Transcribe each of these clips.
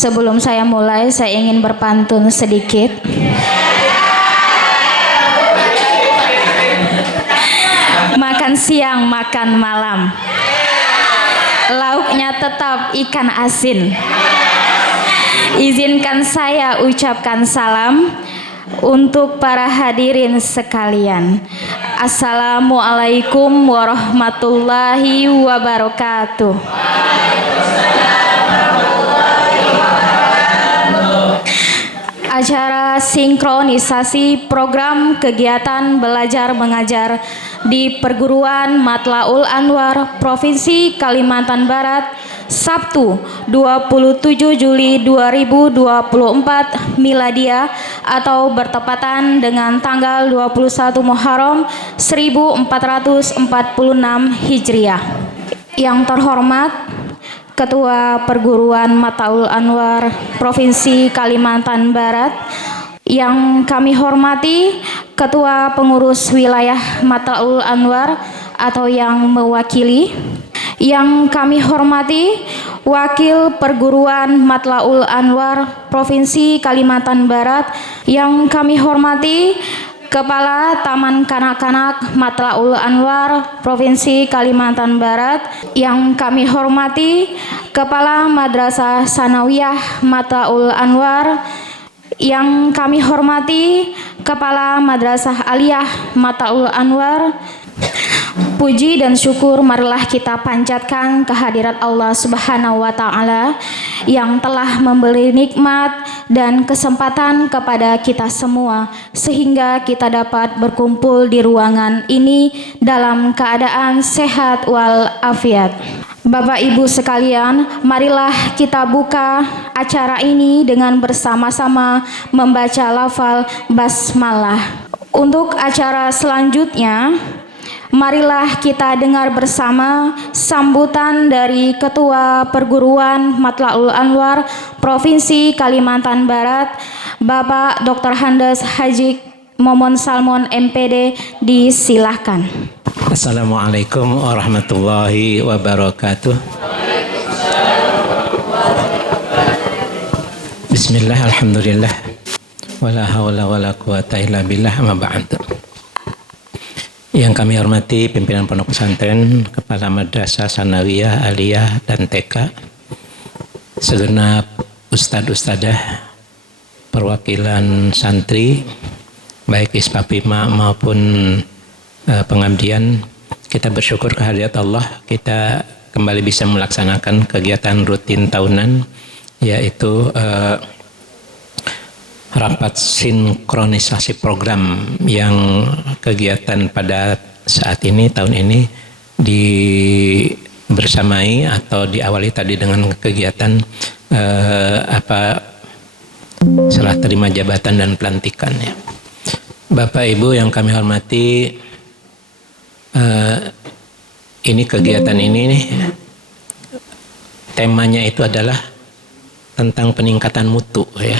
Sebelum saya mulai, saya ingin berpantun sedikit. Makan siang, makan malam, lauknya tetap ikan asin. Izinkan saya ucapkan salam untuk para hadirin sekalian. Assalamualaikum warahmatullahi wabarakatuh. Acara sinkronisasi program kegiatan belajar mengajar di Perguruan Matlaul Anwar Provinsi Kalimantan Barat Sabtu 27 Juli 2024 Miladia atau bertepatan dengan tanggal 21 Muharram 1446 Hijriah. Yang terhormat Ketua Perguruan Matlaul Anwar Provinsi Kalimantan Barat, yang kami hormati Ketua Pengurus Wilayah Matlaul Anwar atau yang mewakili, yang kami hormati Wakil Perguruan Matlaul Anwar Provinsi Kalimantan Barat, yang kami hormati Kepala Taman Kanak-kanak Matlaul Anwar Provinsi Kalimantan Barat, yang kami hormati Kepala Madrasah Sanawiyah Matlaul Anwar, yang kami hormati Kepala Madrasah Aliyah Matlaul Anwar. Puji dan syukur marilah kita panjatkan kehadirat Allah Subhanahu wa Ta'ala yang telah memberi nikmat dan kesempatan kepada kita semua sehingga kita dapat berkumpul di ruangan ini dalam keadaan sehat walafiat. Bapak Ibu sekalian, marilah kita buka acara ini dengan bersama-sama membaca lafal basmalah. Untuk acara selanjutnya, marilah kita dengar bersama sambutan dari Ketua Perguruan Matlaul Anwar Provinsi Kalimantan Barat, Bapak Dr. Handes Haji Momon Salmon MPD, disilahkan. Assalamualaikum warahmatullahi wabarakatuh. Bismillah, alhamdulillah, wala hawla wala quwata illa billah, amma ba'd. Yang kami hormati pimpinan pondok pesantren, Kepala Madrasah Sanawiyah, Aliyah, dan TK, segenap ustadz-ustadzah, perwakilan santri, baik Ispapima maupun pengabdian, kita bersyukur kehadirat Allah, kita kembali bisa melaksanakan kegiatan rutin tahunan, yaitu rapat sinkronisasi program yang kegiatan pada saat ini, tahun ini, bersamai atau diawali tadi dengan kegiatan serah terima jabatan dan pelantikan, ya. Bapak Ibu yang kami hormati, ini kegiatan ini nih, temanya itu adalah tentang peningkatan mutu, ya.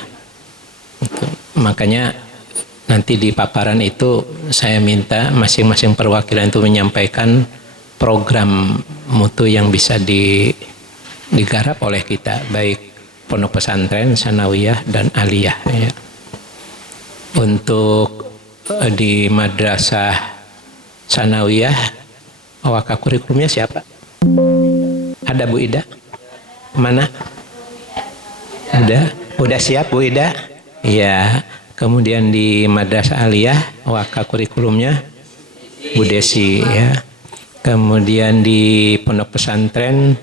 Makanya nanti di paparan itu saya minta masing-masing perwakilan itu menyampaikan program mutu yang bisa digarap oleh kita, baik pondok pesantren, sanawiyah, dan aliyah, ya. Untuk di madrasah sanawiyah, wakil kurikulumnya siapa? Ada Bu Ida? Mana? Udah siap Bu Ida? Ya, kemudian di Madrasah Aliyah wakil kurikulumnya Bu Desi, ya. Kemudian di pondok pesantren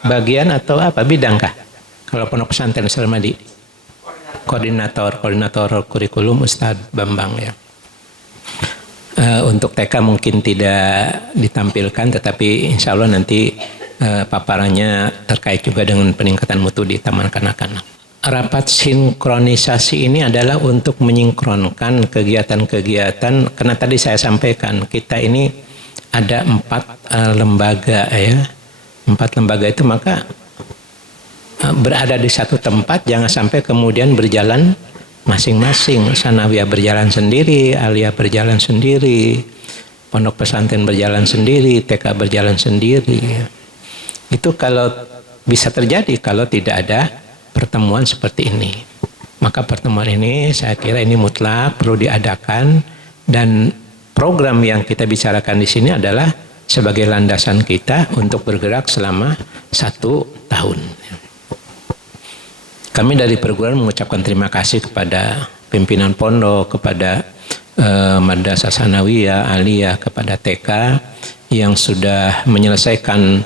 bagian atau bidang kah? Kalau pondok pesantren Sarmadi, koordinator kurikulum Ustadz Bambang, ya. Untuk TK mungkin tidak ditampilkan, tetapi insya Allah nanti paparannya terkait juga dengan peningkatan mutu di taman kanak-kanak. Rapat sinkronisasi ini adalah untuk menyinkronkan kegiatan-kegiatan, karena tadi saya sampaikan kita ini ada 4 lembaga, ya. 4 lembaga itu maka berada di satu tempat, jangan sampai kemudian berjalan masing-masing. Sanawiyah berjalan sendiri, Aliyah berjalan sendiri, pondok pesantren berjalan sendiri, TK berjalan sendiri. Itu kalau bisa terjadi kalau tidak ada pertemuan seperti ini. Maka pertemuan ini saya kira ini mutlak perlu diadakan, dan program yang kita bicarakan di sini adalah sebagai landasan kita untuk bergerak selama 1 tahun. Kami dari perguruan mengucapkan terima kasih kepada pimpinan pondok, kepada Madrasah Sanawiyah, Aliyah, kepada TK yang sudah menyelesaikan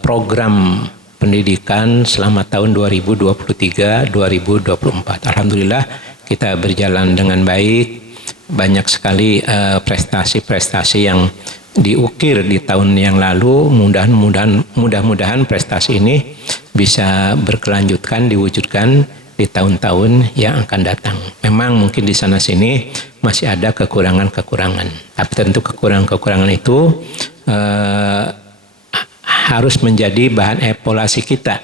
program pendidikan selama tahun 2023-2024. Alhamdulillah kita berjalan dengan baik. Banyak sekali prestasi-prestasi yang diukir di tahun yang lalu. Mudah-mudahan prestasi ini bisa berkelanjutan, diwujudkan di tahun-tahun yang akan datang. Memang mungkin di sana sini masih ada kekurangan-kekurangan. Tapi tentu kekurangan-kekurangan itu harus menjadi bahan evaluasi kita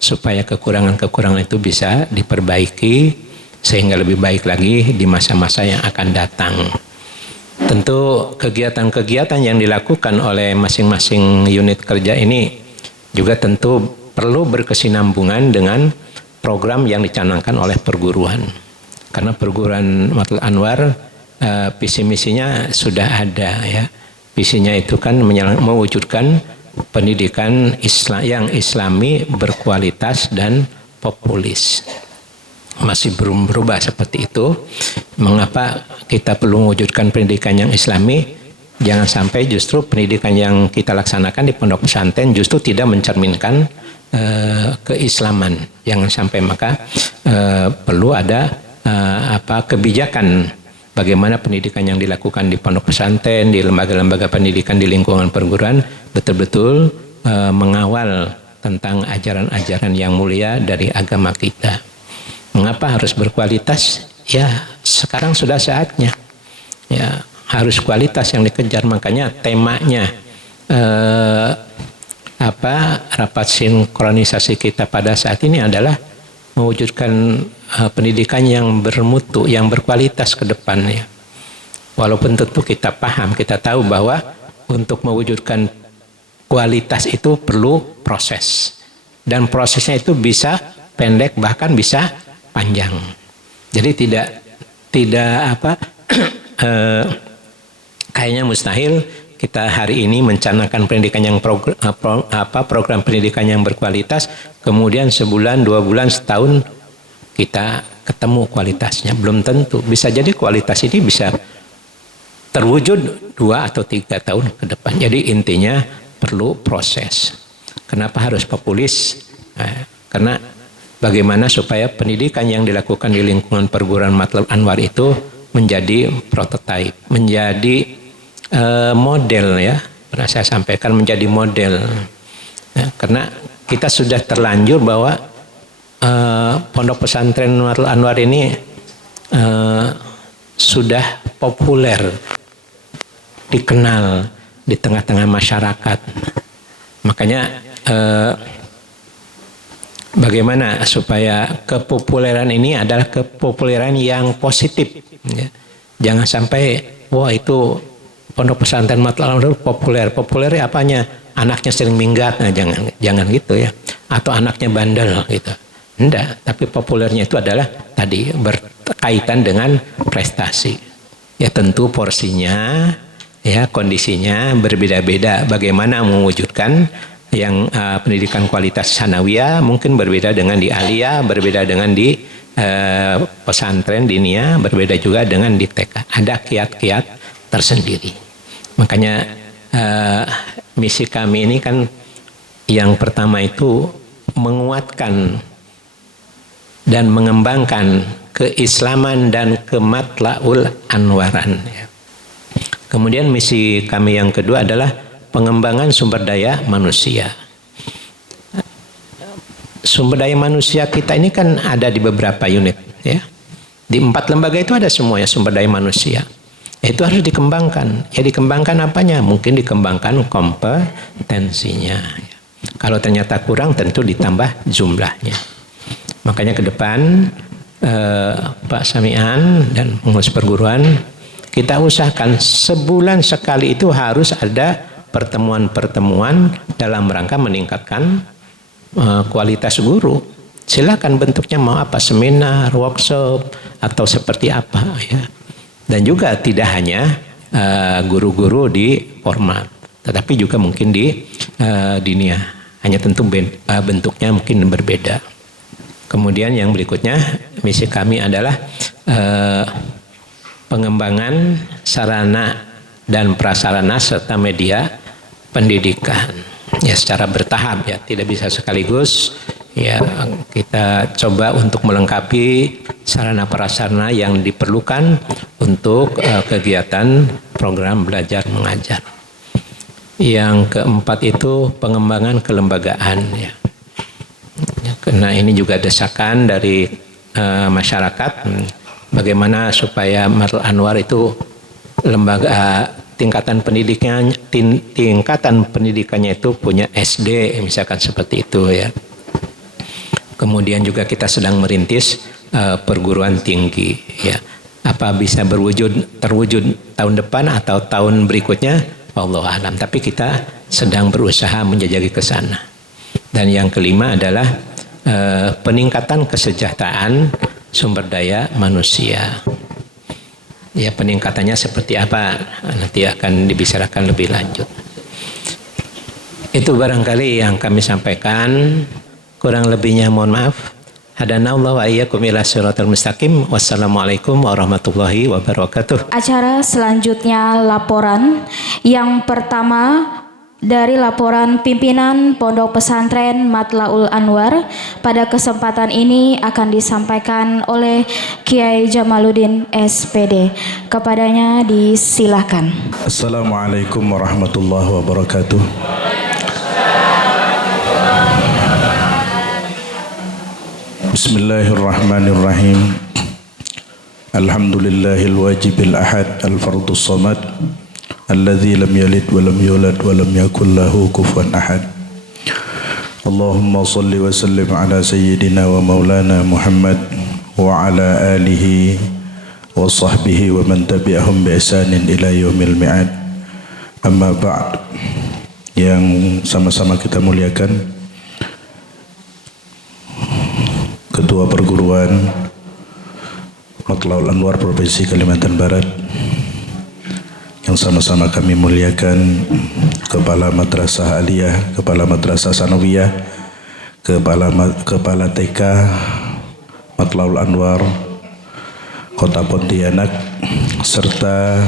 supaya kekurangan-kekurangan itu bisa diperbaiki sehingga lebih baik lagi di masa-masa yang akan datang. Tentu kegiatan-kegiatan yang dilakukan oleh masing-masing unit kerja ini juga tentu perlu berkesinambungan dengan program yang dicanangkan oleh perguruan. Karena perguruan Matlul Anwar visi misinya sudah ada ya. Visinya itu kan mewujudkan pendidikan Islam yang islami, berkualitas dan populis. Masih belum berubah seperti itu. Mengapa kita perlu mewujudkan pendidikan yang islami? Jangan sampai justru pendidikan yang kita laksanakan di pondok pesantren justru tidak mencerminkan keislaman. Jangan sampai, maka perlu ada kebijakan bagaimana pendidikan yang dilakukan di pondok pesantren, di lembaga-lembaga pendidikan di lingkungan perguruan betul-betul mengawal tentang ajaran-ajaran yang mulia dari agama kita. Mengapa harus berkualitas? Ya, sekarang sudah saatnya. Ya, harus kualitas yang dikejar. Makanya temanya rapat sinkronisasi kita pada saat ini adalah mewujudkan pendidikan yang bermutu, yang berkualitas ke depannya. Walaupun tentu kita paham, kita tahu bahwa untuk mewujudkan kualitas itu perlu proses. Dan prosesnya itu bisa pendek, bahkan bisa panjang. Jadi kayaknya mustahil kita hari ini mencanangkan pendidikan yang program pendidikan yang berkualitas, kemudian sebulan, 2 bulan, setahun kita ketemu kualitasnya. Belum tentu. Bisa jadi kualitas ini bisa terwujud 2 atau 3 tahun ke depan. Jadi intinya perlu proses. Kenapa harus populis? Karena bagaimana supaya pendidikan yang dilakukan di lingkungan perguruan Matlul Anwar itu menjadi prototipe, menjadi model ya. Pernah saya sampaikan menjadi model. Ya, karena kita sudah terlanjur bahwa pondok pesantren Matlul Anwar ini sudah populer, dikenal di tengah-tengah masyarakat. Makanya bagaimana supaya kepopuleran ini adalah kepopuleran yang positif. Ya. Jangan sampai wah itu pondok pesantren Matlul Anwar populer. Populernya apanya? Anaknya sering minggat. Nah, jangan gitu ya. Atau anaknya bandel gitu. Enggak, tapi populernya itu adalah tadi berkaitan dengan prestasi. Ya tentu porsinya, ya kondisinya berbeda-beda. Bagaimana mewujudkan yang pendidikan kualitas sanawiyah mungkin berbeda dengan di aliyah, berbeda dengan di pesantren diniyah, berbeda juga dengan di TK. Ada kiat-kiat tersendiri. Makanya misi kami ini kan yang pertama itu menguatkan dan mengembangkan keislaman dan kematla'ul anwaran. Kemudian misi kami yang kedua adalah pengembangan sumber daya manusia. Sumber daya manusia kita ini kan ada di beberapa unit ya. Di 4 lembaga itu ada semuanya sumber daya manusia. Itu harus dikembangkan. Ya dikembangkan apanya? Mungkin dikembangkan kompetensinya. Kalau ternyata kurang tentu ditambah jumlahnya. Makanya ke depan Pak Samian dan pengurus perguruan kita usahakan sebulan sekali itu harus ada pertemuan-pertemuan dalam rangka meningkatkan kualitas guru, silakan bentuknya mau apa, seminar, workshop, atau seperti apa ya. Dan juga tidak hanya guru-guru di formal, tetapi juga mungkin di dinia. Hanya tentu bentuknya mungkin berbeda. Kemudian yang berikutnya, misi kami adalah pengembangan sarana dan prasarana serta media pendidikan. Ya secara bertahap ya, tidak bisa sekaligus. Ya kita coba untuk melengkapi sarana prasarana yang diperlukan untuk kegiatan program belajar mengajar. Yang keempat itu pengembangan kelembagaan ya. Karena ini juga desakan dari masyarakat, bagaimana supaya Martul Anwar itu lembaga tingkatan pendidikannya itu punya SD misalkan seperti itu ya. Kemudian juga kita sedang merintis perguruan tinggi ya. Apa bisa terwujud tahun depan atau tahun berikutnya, wallahu a'lam. Tapi kita sedang berusaha menjajaki ke sana. Dan yang kelima adalah peningkatan kesejahteraan sumber daya manusia. Ya peningkatannya seperti apa nanti akan dibicarakan lebih lanjut. Itu barangkali yang kami sampaikan. Kurang lebihnya mohon maaf. Hadanallahu wa iyyakum ila shiratal mustaqim. Wassalamualaikum warahmatullahi wabarakatuh. Acara selanjutnya laporan. Yang pertama dari laporan pimpinan Pondok Pesantren Matlaul Anwar. Pada kesempatan ini akan disampaikan oleh Kiai Jamaluddin SPD. Kepadanya disilahkan. Assalamualaikum warahmatullahi wabarakatuh. Bismillahirrahmanirrahim. Alhamdulillahil wajibil ahad al-fardus samad alladzi lam yalid wa lam yulad wa lam yakul lahu kufuwan ahad. Allahumma salli wa sallim ala sayyidina wa maulana Muhammad wa ala alihi wa sahbihi wa man tabi'ahum bi ihsanin ila yaumil mi'ad. Amma ba'd. Yang sama-sama kita muliakan Ketua Perguruan Matlaul Anwar Provinsi Kalimantan Barat, yang sama-sama kami muliakan Kepala Madrasah Aliyah, Kepala Madrasah Sanawiyah, Kepala TK Matlaul Anwar Kota Pontianak, serta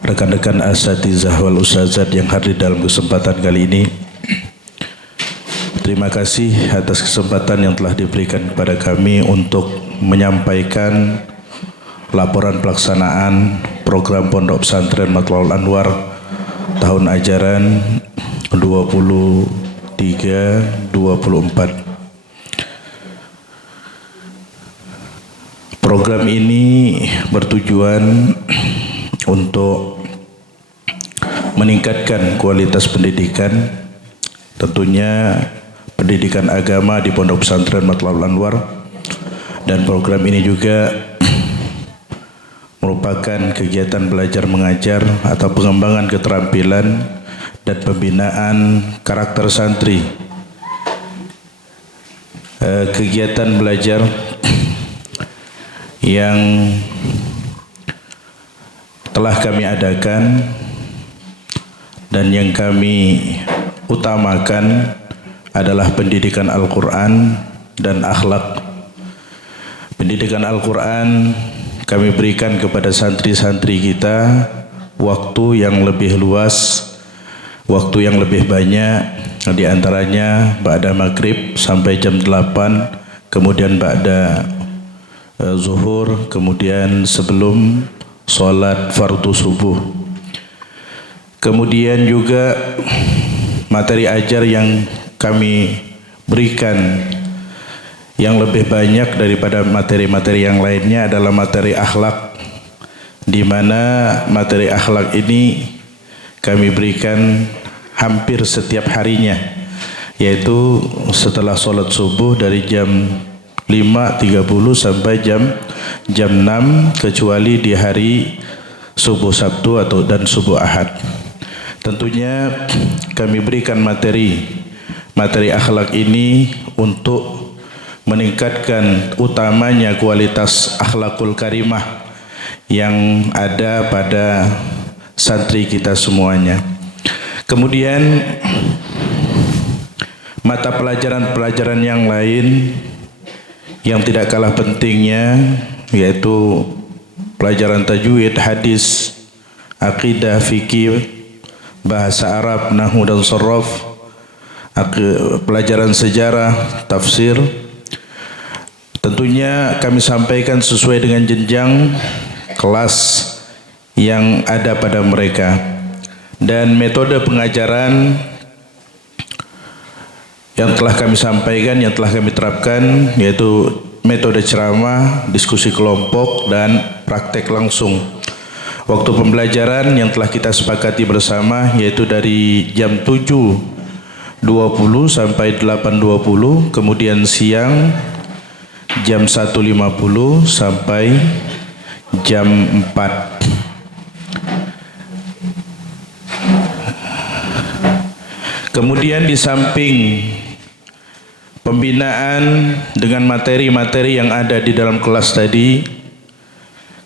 rekan-rekan asatizah wal ustazat yang hadir dalam kesempatan kali ini. Terima kasih atas kesempatan yang telah diberikan kepada kami untuk menyampaikan laporan pelaksanaan program Pondok Pesantren Matlaul Anwar tahun ajaran 23-24. Program ini bertujuan untuk meningkatkan kualitas pendidikan, tentunya pendidikan agama di Pondok Pesantren Matlaul Anwar, dan program ini juga merupakan kegiatan belajar mengajar atau pengembangan keterampilan dan pembinaan karakter santri. Kegiatan belajar yang telah kami adakan dan yang kami utamakan adalah pendidikan Al-Quran dan akhlak. Pendidikan Al-Quran kami berikan kepada santri-santri kita waktu yang lebih luas, waktu yang lebih banyak, di antaranya ba'da maghrib sampai jam 8, kemudian ba'da zuhur, kemudian sebelum sholat fardu subuh. Kemudian juga materi ajar yang kami berikan yang lebih banyak daripada materi-materi yang lainnya adalah materi akhlak, di mana materi akhlak ini kami berikan hampir setiap harinya, yaitu setelah sholat subuh dari jam 5.30 sampai jam 6, kecuali di hari subuh Sabtu dan subuh Ahad. Tentunya kami berikan materi materi akhlak ini untuk meningkatkan utamanya kualitas akhlakul karimah yang ada pada santri kita semuanya. Kemudian mata pelajaran-pelajaran yang lain yang tidak kalah pentingnya yaitu pelajaran tajwid, hadis, akidah, fikih, bahasa Arab, nahwu dan sharaf, pelajaran sejarah, tafsir. Tentunya kami sampaikan sesuai dengan jenjang kelas yang ada pada mereka. Dan metode pengajaran yang telah kami sampaikan, yang telah kami terapkan yaitu metode ceramah, diskusi kelompok, dan praktek langsung. Waktu pembelajaran yang telah kita sepakati bersama yaitu dari jam 7.20 sampai 8.20, kemudian siang jam 1.50 sampai jam 4. Kemudian di samping pembinaan dengan materi-materi yang ada di dalam kelas tadi,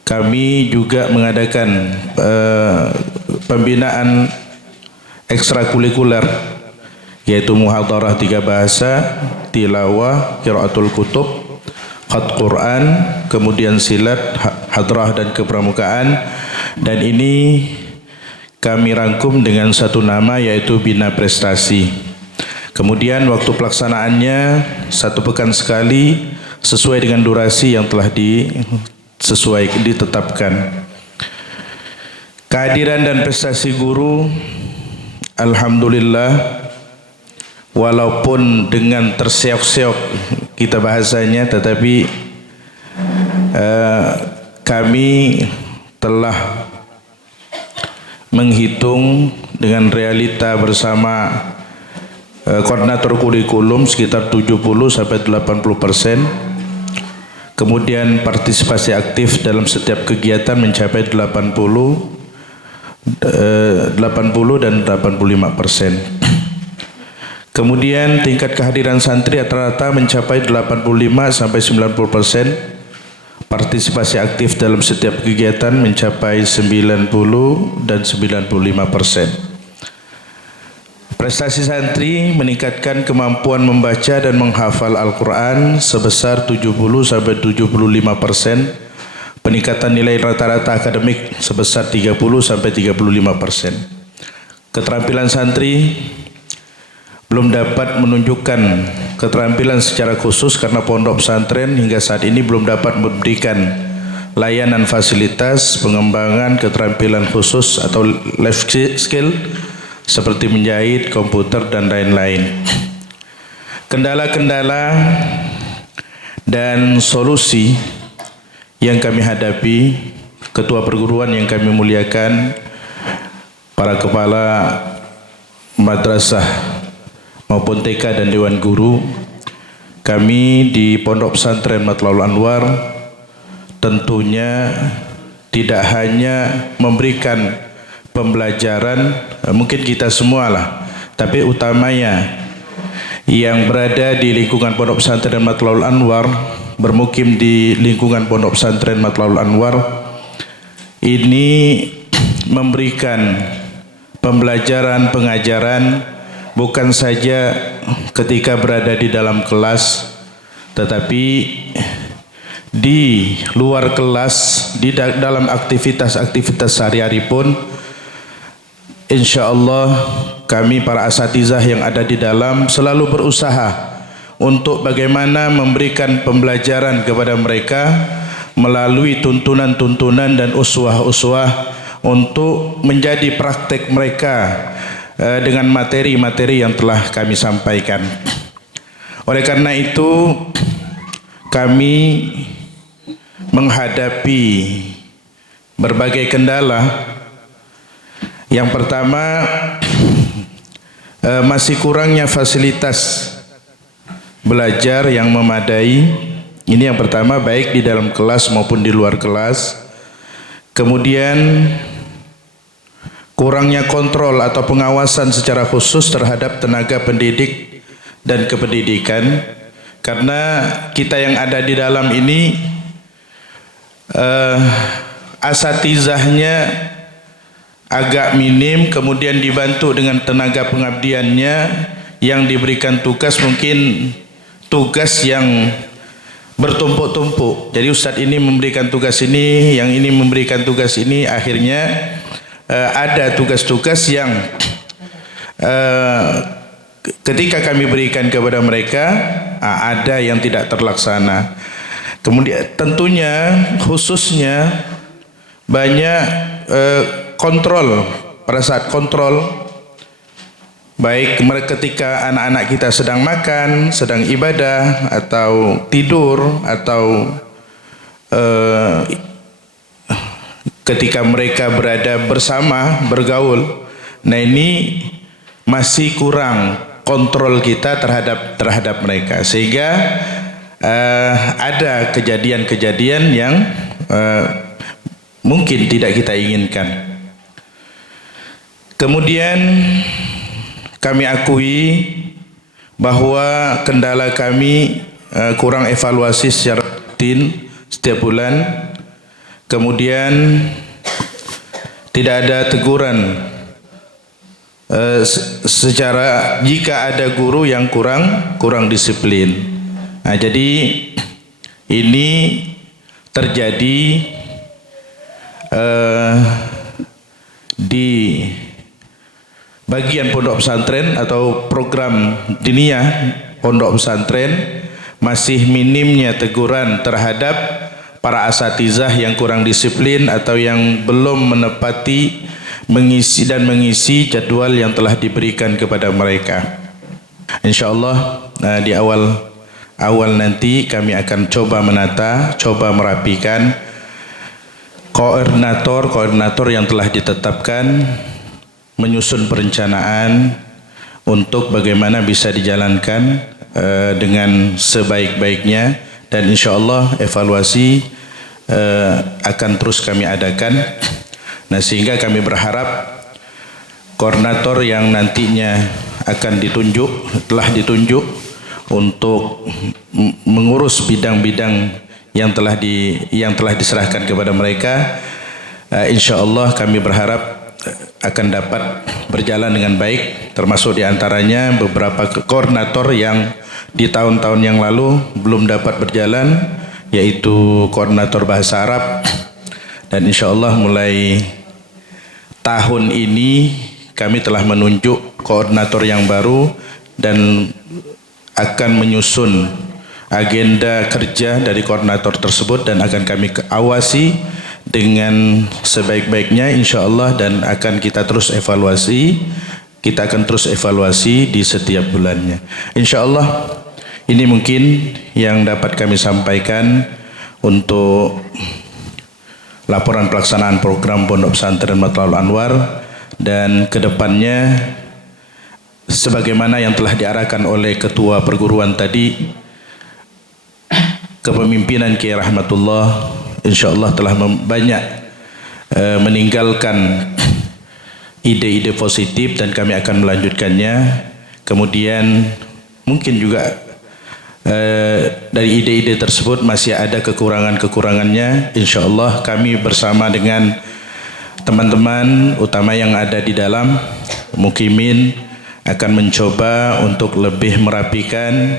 kami juga mengadakan pembinaan ekstrakurikuler yaitu muhadharah 3 bahasa, tilawah, qiraatul kutub, khat Quran, kemudian silat, hadrah dan kepramukaan, dan ini kami rangkum dengan satu nama yaitu Bina Prestasi. Kemudian waktu pelaksanaannya 1 pekan sekali sesuai dengan durasi yang telah ditetapkan. Kehadiran dan prestasi guru, alhamdulillah, walaupun dengan terseok-seok kita bahasanya, tetapi kami telah menghitung dengan realita bersama koordinator kurikulum sekitar 70-80%. Kemudian partisipasi aktif dalam setiap kegiatan mencapai 80 dan 85%. Kemudian tingkat kehadiran santri rata-rata mencapai 85-90%. Partisipasi aktif dalam setiap kegiatan mencapai 90 dan 95%. Prestasi santri meningkatkan kemampuan membaca dan menghafal Al-Quran sebesar 70-75%. Peningkatan nilai rata-rata akademik sebesar 30-35%. Keterampilan santri belum dapat menunjukkan keterampilan secara khusus karena pondok pesantren hingga saat ini belum dapat memberikan layanan fasilitas pengembangan keterampilan khusus atau life skill seperti menjahit, komputer, dan lain-lain. Kendala-kendala dan solusi yang kami hadapi, ketua perguruan yang kami muliakan, para kepala madrasah maupun TK dan Dewan Guru, kami di Pondok Pesantren Matlaul Anwar tentunya tidak hanya memberikan pembelajaran, mungkin kita semualah, tapi utamanya yang berada di lingkungan Pondok Pesantren Matlaul Anwar, bermukim di lingkungan Pondok Pesantren Matlaul Anwar, ini memberikan pembelajaran, pengajaran bukan saja ketika berada di dalam kelas, tetapi di luar kelas, di dalam aktivitas-aktivitas sehari-hari pun, insya Allah kami para asatizah yang ada di dalam selalu berusaha untuk bagaimana memberikan pembelajaran kepada mereka melalui tuntunan-tuntunan dan uswah-uswah untuk menjadi praktek mereka dengan materi-materi yang telah kami sampaikan. Oleh karena itu, kami menghadapi berbagai kendala. Yang pertama, masih kurangnya fasilitas belajar yang memadai. Ini yang pertama, baik di dalam kelas maupun di luar kelas. Kemudian kurangnya kontrol atau pengawasan secara khusus terhadap tenaga pendidik dan kependidikan, karena kita yang ada di dalam ini asatizahnya agak minim, kemudian dibantu dengan tenaga pengabdiannya yang diberikan tugas mungkin tugas yang bertumpuk-tumpuk. Jadi Ustadz ini memberikan tugas ini, yang ini memberikan tugas ini, akhirnya ada tugas-tugas yang ketika kami berikan kepada mereka ada yang tidak terlaksana. Kemudian tentunya khususnya banyak kontrol, pada saat kontrol, baik ketika anak-anak kita sedang makan, sedang ibadah, atau tidur, atau ketika mereka berada bersama, bergaul. Nah, ini masih kurang kontrol kita terhadap mereka, sehingga ada kejadian-kejadian yang mungkin tidak kita inginkan. Kemudian kami akui bahwa kendala kami kurang evaluasi secara rutin setiap bulan. Kemudian tidak ada teguran secara jika ada guru yang kurang disiplin. Nah, jadi ini terjadi di bagian pondok pesantren atau program diniyah pondok pesantren, masih minimnya teguran terhadap para asatizah yang kurang disiplin atau yang belum menepati mengisi jadwal yang telah diberikan kepada mereka. Insyaallah di awal nanti kami akan coba menata, coba merapikan koordinator yang telah ditetapkan, menyusun perencanaan untuk bagaimana bisa dijalankan dengan sebaik-baiknya, dan insyaallah evaluasi akan terus kami adakan. Nah, sehingga kami berharap koordinator yang nantinya akan telah ditunjuk untuk mengurus bidang-bidang yang telah diserahkan kepada mereka, insyaallah kami berharap akan dapat berjalan dengan baik, termasuk diantaranya beberapa koordinator yang di tahun-tahun yang lalu belum dapat berjalan, yaitu koordinator bahasa Arab, dan insyaallah mulai tahun ini kami telah menunjuk koordinator yang baru dan akan menyusun agenda kerja dari koordinator tersebut, dan akan kami awasi dengan sebaik-baiknya insyaallah, dan akan kita terus evaluasi. Kita akan terus evaluasi di setiap bulannya insyaallah. Ini mungkin yang dapat kami sampaikan untuk laporan pelaksanaan program Pondok Pesantren Matlaul Anwar, dan kedepannya sebagaimana yang telah diarahkan oleh ketua perguruan tadi, kepemimpinan Kiai Rahmatullah insyaallah telah banyak meninggalkan ide-ide positif, dan kami akan melanjutkannya. Kemudian mungkin juga dari ide-ide tersebut masih ada kekurangannya. Insyaallah kami bersama dengan teman-teman utama yang ada di dalam mukimin akan mencoba untuk lebih merapikan,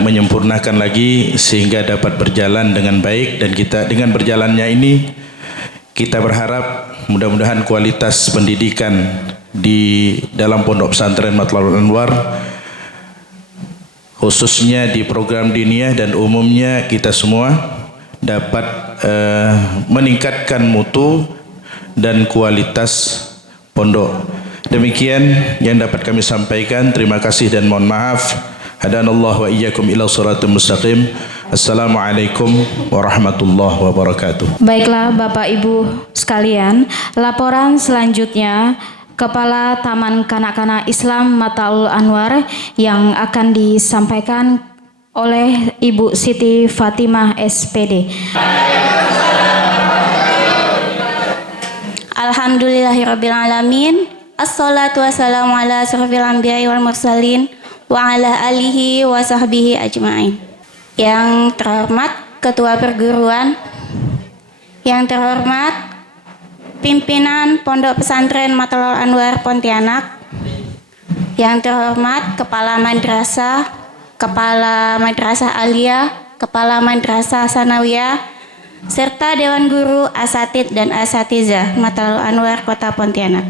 menyempurnakan lagi sehingga dapat berjalan dengan baik. Dan kita dengan berjalannya ini, kita berharap mudah-mudahan kualitas pendidikan di dalam Pondok Pesantren Matlaul Anwar, khususnya di program diniyah dan umumnya kita semua, dapat meningkatkan mutu dan kualitas pondok. Demikian yang dapat kami sampaikan. Terima kasih dan mohon maaf. Hadanallahu wa iyyakum ila shiratal mustaqim. Assalamualaikum warahmatullahi wabarakatuh. Baiklah Bapak Ibu sekalian, laporan selanjutnya Kepala Taman Kanak-kanak Islam Matlaul Anwar yang akan disampaikan oleh Ibu Siti Fatimah SPD. Alhamdulillahirabbil alamin. Assalatu wassalamu ala asyrofil anbiya'i wal mursalin wa ala alihi wa sahbihi ajma'in. Yang terhormat Ketua Perguruan, yang terhormat Pimpinan Pondok Pesantren Matlul Anwar Pontianak, yang terhormat Kepala Madrasah, Kepala Madrasah Aliyah, Kepala Madrasah Sanawiyah, serta Dewan Guru Asatid dan Asatizah Matlul Anwar Kota Pontianak.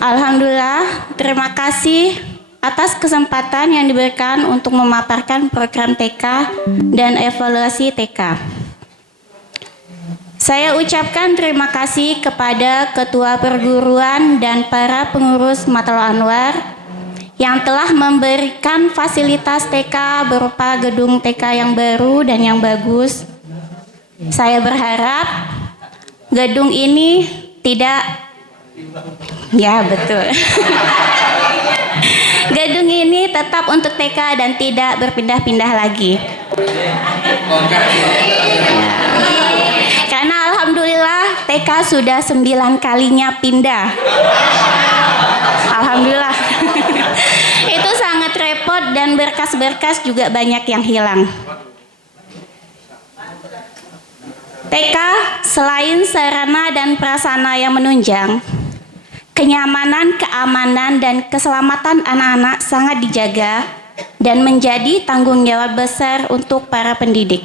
Alhamdulillah, terima kasih atas kesempatan yang diberikan untuk memaparkan program TK dan evaluasi TK. Saya ucapkan terima kasih kepada Ketua Perguruan dan para pengurus Matlul Anwar yang telah memberikan fasilitas TK berupa gedung TK yang baru dan yang bagus. Saya berharap gedung ini tidak, ya betul, gedung ini tetap untuk TK dan tidak berpindah-pindah lagi. Karena alhamdulillah TK sudah 9 kalinya pindah. Alhamdulillah. Itu sangat repot dan berkas-berkas juga banyak yang hilang. TK selain sarana dan prasarana yang menunjang, kenyamanan, keamanan, dan keselamatan anak-anak sangat dijaga dan menjadi tanggung jawab besar untuk para pendidik.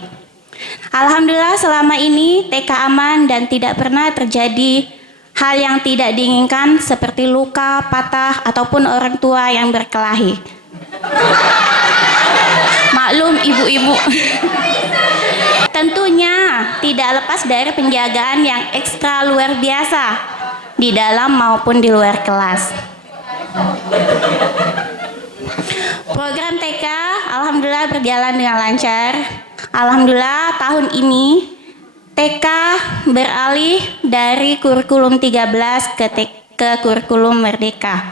Alhamdulillah selama ini TK aman dan tidak pernah terjadi hal yang tidak diinginkan seperti luka, patah, ataupun orang tua yang berkelahi. Maklum ibu-ibu. Tentunya tidak lepas dari penjagaan yang ekstra luar biasa di dalam maupun di luar kelas. Program TK alhamdulillah berjalan dengan lancar. Alhamdulillah tahun ini TK beralih dari kurikulum 13 ke kurikulum Merdeka.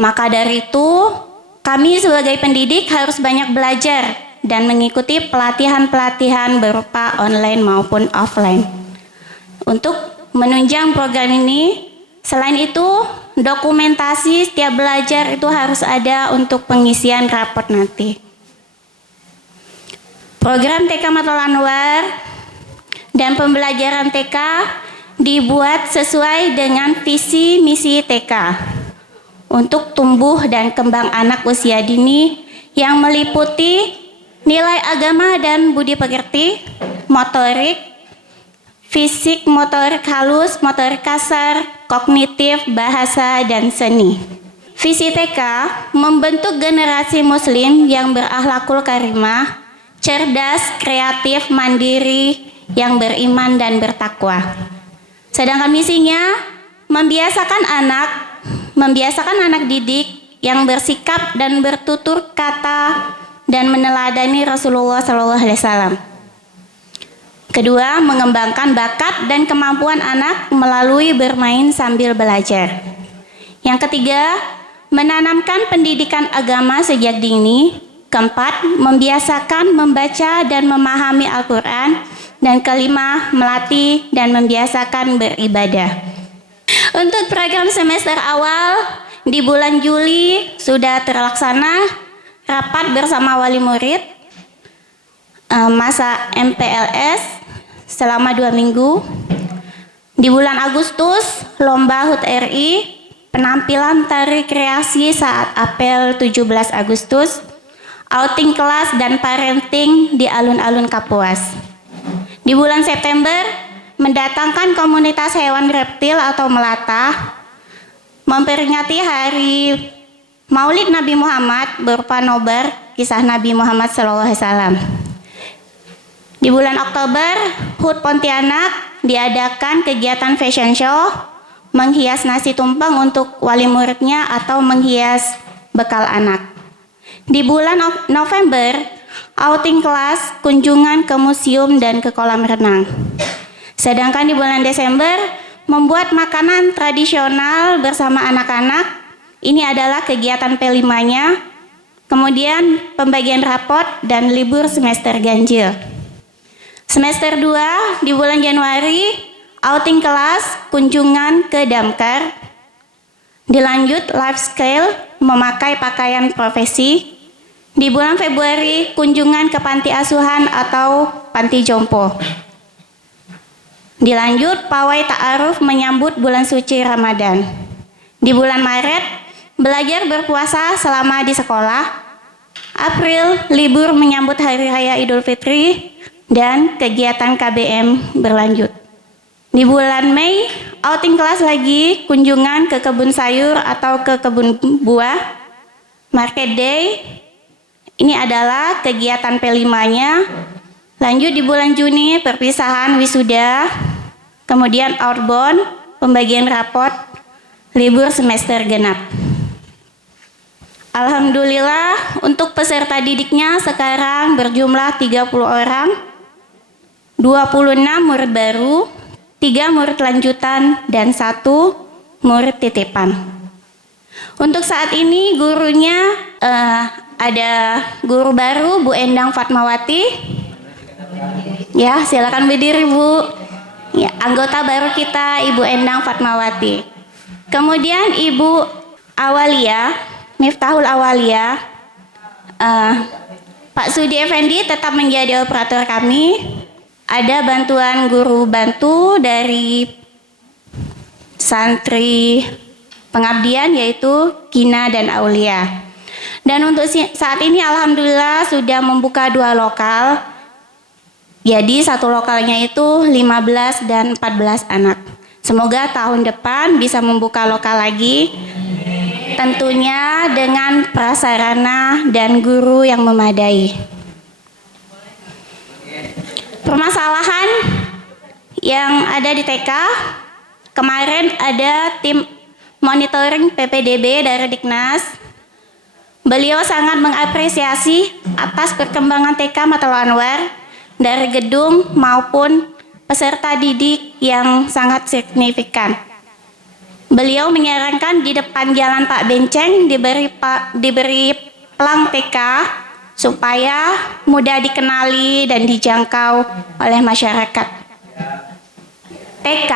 Maka dari itu kami sebagai pendidik harus banyak belajar dan mengikuti pelatihan-pelatihan berupa online maupun offline. Untuk menunjang program ini, selain itu dokumentasi setiap belajar itu harus ada untuk pengisian raport nanti. Program TK Matlul Anwar dan pembelajaran TK dibuat sesuai dengan visi misi TK untuk tumbuh dan kembang anak usia dini yang meliputi nilai agama dan budi pekerti, motorik, fisik, motorik halus, motorik kasar, kognitif, bahasa, dan seni. Visi TK membentuk generasi muslim yang berakhlakul karimah, cerdas, kreatif, mandiri, yang beriman dan bertakwa. Sedangkan misinya membiasakan anak didik yang bersikap dan bertutur kata dan meneladani Rasulullah SAW. Kedua, mengembangkan bakat dan kemampuan anak melalui bermain sambil belajar. Yang ketiga, menanamkan pendidikan agama sejak dini. Keempat, membiasakan membaca dan memahami Al-Quran. Dan kelima, melatih dan membiasakan beribadah. Untuk program semester awal, di bulan Juli sudah terlaksana rapat bersama wali murid, masa MPLS selama 2 minggu. Di bulan Agustus, lomba HUT RI, penampilan tari kreasi saat apel 17 Agustus, outing kelas dan parenting di alun-alun Kapuas. Di bulan September, mendatangkan komunitas hewan reptil atau melata, memperingati hari Maulid Nabi Muhammad berupa nobar kisah Nabi Muhammad SAW. Di bulan Oktober, HUT Pontianak diadakan kegiatan fashion show, menghias nasi tumpeng untuk wali muridnya atau menghias bekal anak. Di bulan November, outing kelas, kunjungan ke museum dan ke kolam renang. Sedangkan di bulan Desember, membuat makanan tradisional bersama anak-anak. Ini adalah kegiatan P5-nya. Kemudian pembagian raport dan libur semester ganjil. Semester 2 di bulan Januari, outing kelas, kunjungan ke Damkar. Dilanjut life skill, memakai pakaian profesi. Di bulan Februari, kunjungan ke panti asuhan atau panti jompo. Dilanjut pawai ta'aruf menyambut bulan suci Ramadan. Di bulan Maret, belajar berpuasa selama di sekolah. April, libur menyambut Hari Raya Idul Fitri dan kegiatan KBM berlanjut. Di bulan Mei, outing kelas lagi, kunjungan ke kebun sayur atau ke kebun buah. Market Day, ini adalah kegiatan P5-nya. Lanjut di bulan Juni, perpisahan wisuda, kemudian outbound, pembagian raport, libur semester genap. Alhamdulillah, untuk peserta didiknya sekarang berjumlah 30 orang, 26 murid baru, 3 murid lanjutan, dan 1 murid titipan. Untuk saat ini gurunya ada guru baru, Bu Endang Fatmawati. Ya, silakan berdiri, Bu. Ya, anggota baru kita, Ibu Endang Fatmawati. Kemudian Ibu Awalia, Miftahul Awalia. Pak Sudi Effendi tetap menjadi operator kami. Ada bantuan guru bantu dari santri pengabdian yaitu Kina dan Aulia. Dan untuk saat ini alhamdulillah sudah membuka 2 lokal. Jadi 1 lokalnya itu 15 dan 14 anak. Semoga tahun depan bisa membuka lokal lagi. Tentunya dengan prasarana dan guru yang memadai. Permasalahan yang ada di TK, kemarin ada tim monitoring PPDB dari Diknas. Beliau sangat mengapresiasi atas perkembangan TK Matlaul Anwar dari gedung maupun peserta didik yang sangat signifikan. Beliau menyarankan di depan jalan Pak Benceng diberi pelang TK supaya mudah dikenali dan dijangkau oleh masyarakat. TK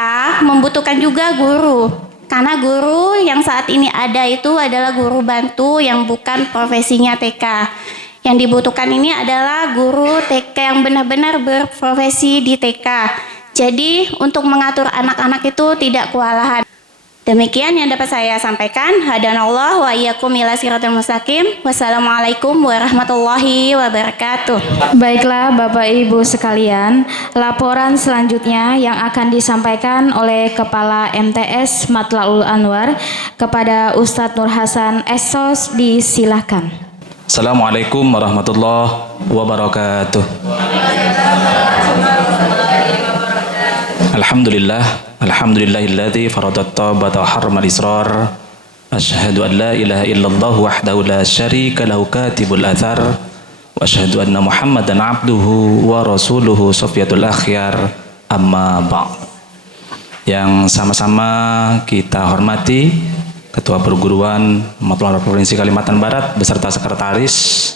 membutuhkan juga guru. Karena guru yang saat ini ada itu adalah guru bantu yang bukan profesinya TK. Yang dibutuhkan ini adalah guru TK yang benar-benar berprofesi di TK. Jadi untuk mengatur anak-anak itu tidak kewalahan. Demikian yang dapat saya sampaikan. Hadanallah wa iyyakum ila siratal mustaqim. Wassalamualaikum warahmatullahi wabarakatuh. Baiklah Bapak Ibu sekalian, laporan selanjutnya yang akan disampaikan oleh Kepala MTS Matlaul Anwar kepada Ustadz Nur Hasan Esos, disilahkan. Assalamualaikum warahmatullahi wabarakatuh. Alhamdulillahilladzi faradat tawbata wa harramal israr. Asyhadu an la ilaha illallah wahdahu la syarika lahu katibul athar. Wa asyhadu anna Muhammadan abduhu wa rasuluhu safiyatul akhyar. Amma ba'd. Yang sama-sama kita hormati Ketua Perguruan Matlaul Anwar Provinsi Kalimantan Barat beserta sekretaris.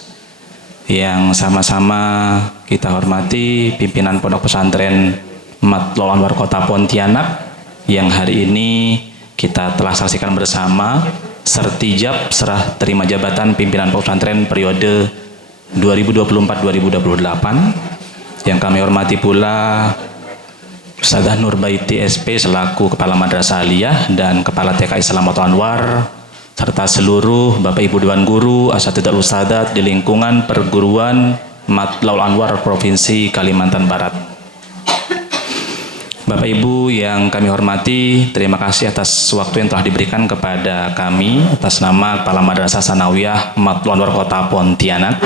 Yang sama-sama kita hormati pimpinan Pondok Pesantren Matlaul Anwar Kota Pontianak yang hari ini kita telah saksikan bersama sertijab serah terima jabatan pimpinan pesantren periode 2024-2028. Yang kami hormati pula Ustadzah Nurbaiti SP selaku Kepala Madrasah Aliyah dan Kepala TK Islam Matlaul Anwar, serta seluruh Bapak Ibu Dewan Guru, Asatidzah Ustadzat di lingkungan Perguruan Matlaul Anwar Provinsi Kalimantan Barat. Bapak Ibu yang kami hormati, terima kasih atas waktu yang telah diberikan kepada kami atas nama Kepala Madrasah Sanawiyah Matlaul Anwar Kota Pontianak.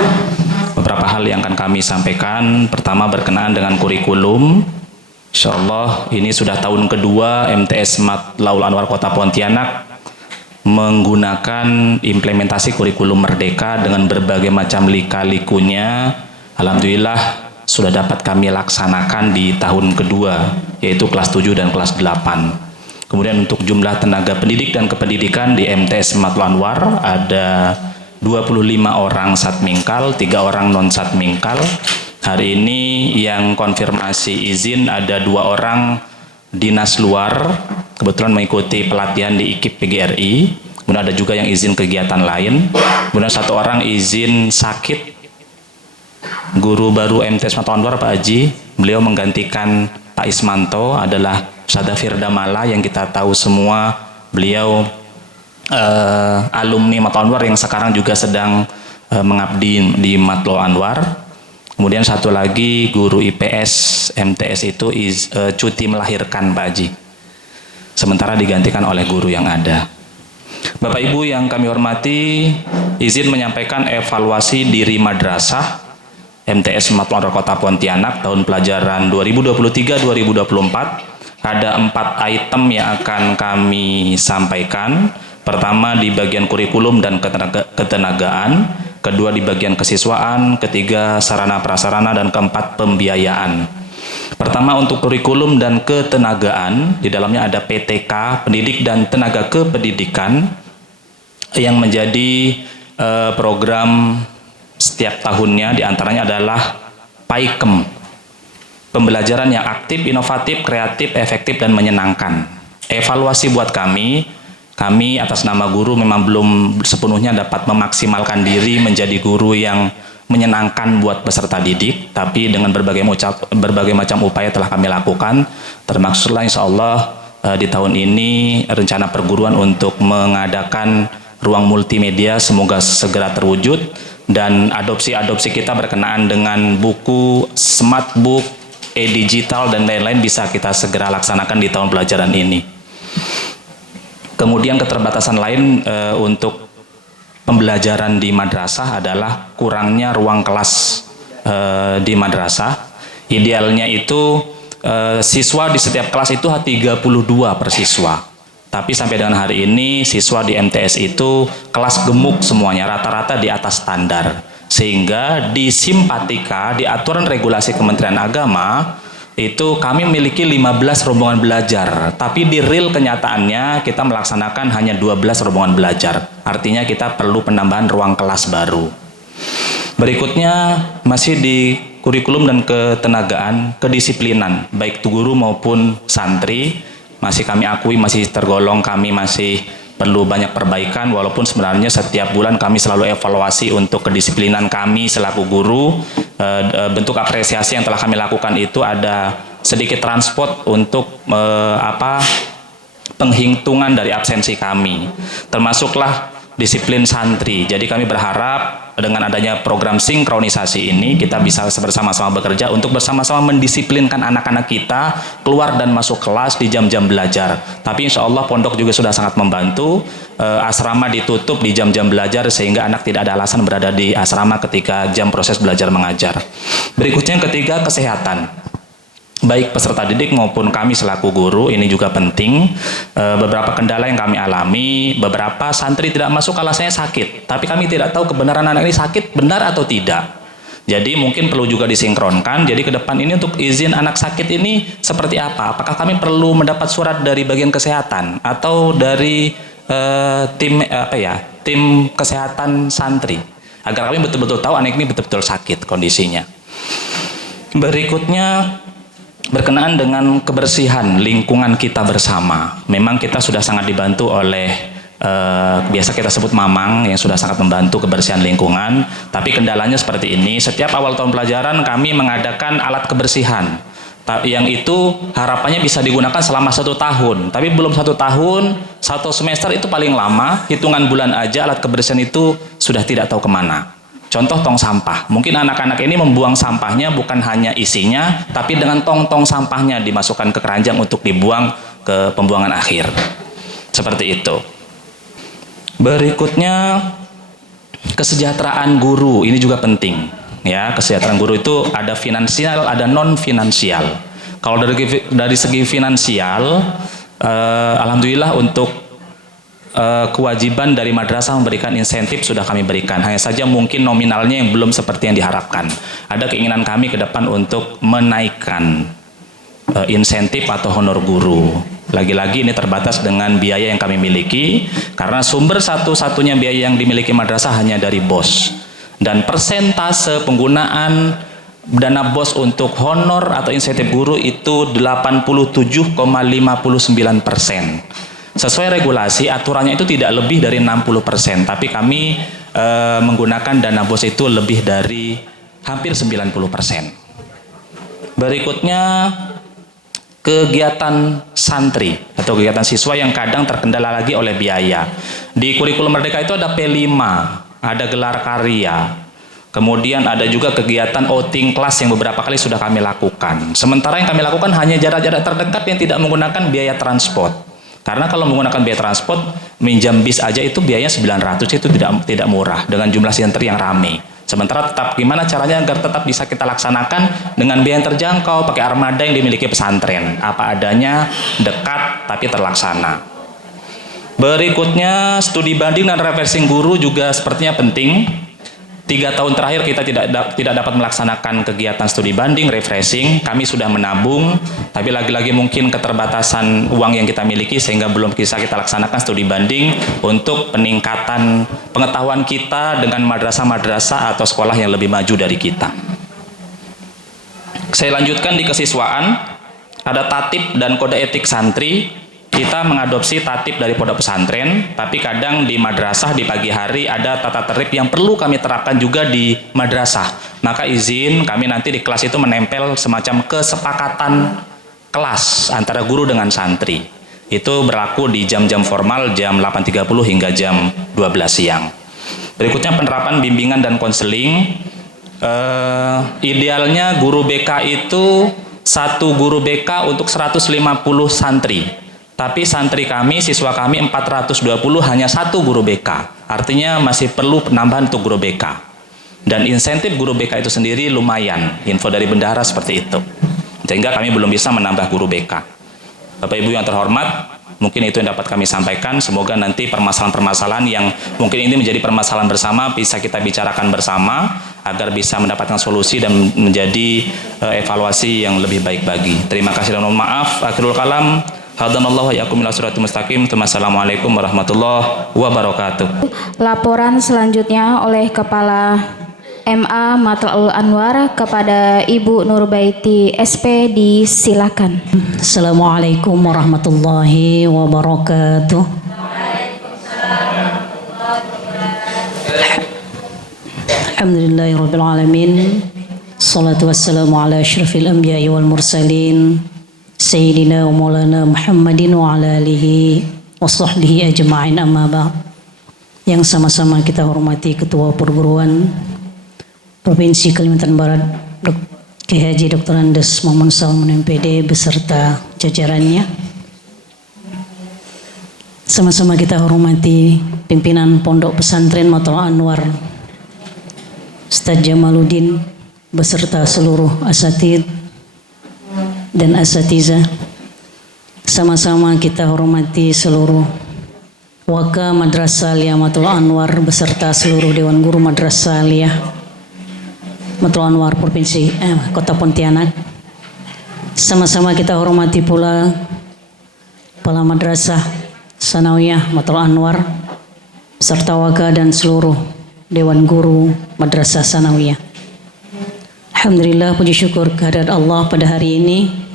Beberapa hal yang akan kami sampaikan. Pertama berkenaan dengan kurikulum. Insyaallah ini sudah tahun kedua MTS Matlaul Anwar Kota Pontianak menggunakan implementasi kurikulum merdeka dengan berbagai macam lika-likunya. Alhamdulillah sudah dapat kami laksanakan di tahun kedua, yaitu kelas 7 dan kelas 8. Kemudian untuk jumlah tenaga pendidik dan kependidikan di MTS Matlaul Anwar ada 25 orang satmingkal, 3 orang non satmingkal. Hari ini yang konfirmasi izin ada 2 orang dinas luar kebetulan mengikuti pelatihan di IKIP PGRI. Kemudian ada juga yang izin kegiatan lain. Kemudian 1 orang izin sakit. Guru baru MTS Mata Anwar Pak Haji, beliau menggantikan Pak Ismanto, adalah Ustadzah Firda Mala yang kita tahu semua beliau alumni Mata Anwar yang sekarang juga sedang mengabdi di Matlo Anwar. Kemudian 1 lagi guru IPS MTS itu cuti melahirkan Pak Haji, sementara digantikan oleh guru yang ada. Bapak Ibu yang kami hormati, izin menyampaikan evaluasi diri madrasah MTS Matlo Anwar Kota Pontianak tahun pelajaran 2023-2024. Ada 4 item yang akan kami sampaikan. Pertama di bagian kurikulum dan ketenagaan, kedua di bagian kesiswaan, ketiga sarana prasarana, dan keempat pembiayaan. Pertama untuk kurikulum dan ketenagaan, di dalamnya ada PTK, Pendidik dan Tenaga Kependidikan, yang menjadi program setiap tahunnya, diantaranya adalah PAIKEM, pembelajaran yang aktif, inovatif, kreatif, efektif, dan menyenangkan. Evaluasi buat kami atas nama guru memang belum sepenuhnya dapat memaksimalkan diri menjadi guru yang menyenangkan buat peserta didik, tapi dengan berbagai macam upaya telah kami lakukan, termasuklah insya Allah di tahun ini rencana perguruan untuk mengadakan ruang multimedia semoga segera terwujud, dan adopsi kita berkenaan dengan buku, smart book, e-digital, dan lain-lain bisa kita segera laksanakan di tahun pelajaran ini. Kemudian keterbatasan lain untuk pembelajaran di madrasah adalah kurangnya ruang kelas di madrasah. Idealnya itu siswa di setiap kelas itu 32 per siswa. Tapi sampai dengan hari ini siswa di MTS itu kelas gemuk semuanya, rata-rata di atas standar. Sehingga di Simpatika, di aturan regulasi Kementerian Agama, itu kami memiliki 15 rombongan belajar. Tapi di real kenyataannya kita melaksanakan hanya 12 rombongan belajar. Artinya kita perlu penambahan ruang kelas baru. Berikutnya masih di kurikulum dan ketenagaan, kedisiplinan, baik guru maupun santri, masih kami akui masih tergolong kami masih perlu banyak perbaikan, walaupun sebenarnya setiap bulan kami selalu evaluasi untuk kedisiplinan kami selaku guru. Bentuk apresiasi yang telah kami lakukan itu ada sedikit transport untuk penghitungan dari absensi kami, termasuklah disiplin santri. Jadi kami berharap dengan adanya program sinkronisasi ini kita bisa bersama-sama bekerja untuk bersama-sama mendisiplinkan anak-anak kita keluar dan masuk kelas di jam-jam belajar. Tapi insya Allah pondok juga sudah sangat membantu. Asrama ditutup di jam-jam belajar sehingga anak tidak ada alasan berada di asrama ketika jam proses belajar mengajar. Berikutnya yang ketiga, kesehatan. Baik peserta didik maupun kami selaku guru ini juga penting. Beberapa kendala yang kami alami, beberapa santri tidak masuk alasannya sakit, tapi kami tidak tahu kebenaran anak ini sakit benar atau tidak. Jadi mungkin perlu juga disinkronkan. Jadi ke depan ini untuk izin anak sakit ini seperti apa? Apakah kami perlu mendapat surat dari bagian kesehatan atau dari tim kesehatan santri, agar kami betul-betul tahu anak ini betul-betul sakit kondisinya. Berikutnya berkenaan dengan kebersihan lingkungan kita bersama. Memang kita sudah sangat dibantu oleh biasa kita sebut Mamang yang sudah sangat membantu kebersihan lingkungan. Tapi kendalanya seperti ini, setiap awal tahun pelajaran kami mengadakan alat kebersihan yang itu harapannya bisa digunakan selama 1 tahun. Tapi belum 1 tahun, 1 semester itu paling lama, hitungan bulan aja alat kebersihan itu sudah tidak tahu kemana. Contoh tong sampah, mungkin anak-anak ini membuang sampahnya bukan hanya isinya, tapi dengan tong-tong sampahnya dimasukkan ke keranjang untuk dibuang ke pembuangan akhir. Seperti itu. Berikutnya, kesejahteraan guru, ini juga penting. Ya, kesejahteraan guru itu ada finansial, ada non finansial. Kalau dari segi finansial, alhamdulillah untuk kewajiban dari madrasah memberikan insentif sudah kami berikan. Hanya saja mungkin nominalnya yang belum seperti yang diharapkan. Ada keinginan kami ke depan untuk menaikkan insentif atau honor guru. Lagi-lagi ini terbatas dengan biaya yang kami miliki, karena sumber satu-satunya biaya yang dimiliki madrasah hanya dari BOS. Dan persentase penggunaan dana BOS untuk honor atau insentif guru itu 87,59%. Sesuai regulasi, aturannya itu tidak lebih dari 60%, tapi kami menggunakan dana BOS itu lebih dari hampir 90%. Berikutnya, kegiatan santri atau kegiatan siswa yang kadang terkendala lagi oleh biaya. Di kurikulum Merdeka itu ada P5, ada gelar karya, kemudian ada juga kegiatan outing kelas yang beberapa kali sudah kami lakukan. Sementara yang kami lakukan hanya jarak-jarak terdekat yang tidak menggunakan biaya transport. Karena kalau menggunakan biaya transport, minjam bis aja itu biayanya 900, itu tidak murah dengan jumlah santri yang ramai. Sementara tetap gimana caranya agar tetap bisa kita laksanakan dengan biaya yang terjangkau, pakai armada yang dimiliki pesantren, apa adanya, dekat tapi terlaksana. Berikutnya, studi banding dan reversing guru juga sepertinya penting. 3 tahun terakhir kita tidak dapat melaksanakan kegiatan studi banding, refreshing. Kami sudah menabung, tapi lagi-lagi mungkin keterbatasan uang yang kita miliki sehingga belum bisa kita laksanakan studi banding untuk peningkatan pengetahuan kita dengan madrasah-madrasah atau sekolah yang lebih maju dari kita. Saya lanjutkan di kesiswaan, ada tatib dan kode etik santri. Kita mengadopsi tatib dari pondok pesantren, tapi kadang di madrasah di pagi hari ada tata tertib yang perlu kami terapkan juga di madrasah. Maka izin kami nanti di kelas itu menempel semacam kesepakatan kelas antara guru dengan santri. Itu berlaku di jam-jam formal, jam 8.30 hingga jam 12 siang. Berikutnya penerapan bimbingan dan konseling. Idealnya guru BK itu satu guru BK untuk 150 santri. Tapi santri kami, siswa kami 420 hanya satu guru BK. Artinya masih perlu penambahan untuk guru BK. Dan insentif guru BK itu sendiri lumayan. Info dari bendahara seperti itu. Sehingga kami belum bisa menambah guru BK. Bapak Ibu yang terhormat, mungkin itu yang dapat kami sampaikan. Semoga nanti permasalahan-permasalahan yang mungkin ini menjadi permasalahan bersama bisa kita bicarakan bersama agar bisa mendapatkan solusi dan menjadi evaluasi yang lebih baik bagi. Terima kasih dan mohon maaf. Akhirul kalam. Hadanallahu wa iyyakum ila siratal mustaqim. Assalamualaikum warahmatullahi wabarakatuh. Laporan selanjutnya oleh Kepala MA Matlaul Anwar kepada Ibu Nurbaiti SP, disilakan. Assalamualaikum warahmatullahi wabarakatuh. Alhamdulillahirabbil alamin. Salatu wassalamu ala asyrafil anbiya'i wal mursalin. Sayyidina wa maulana Muhammadin wa ala alihi wa sahbihi ajma'in, amma ba'd. Yang sama-sama kita hormati Ketua Perguruan Provinsi Kalimantan Barat Kiai Haji Dr. Andes Muhammad Salman MPD beserta jajarannya. Sama-sama kita hormati pimpinan Pondok Pesantren Matlaul Anwar Ustaz Jamaluddin beserta seluruh asatidz dan asatiza. Sama-sama kita hormati seluruh Waka Madrasah Aliyah Matlaul Anwar beserta seluruh Dewan Guru Madrasah Aliyah Matlaul Anwar Provinsi Kota Pontianak. Sama-sama kita hormati pula Kepala Madrasah Sanawiyah Matlaul Anwar serta Waka dan seluruh Dewan Guru Madrasah Sanawiyah. Alhamdulillah, puji syukur kehadirat Allah, pada hari ini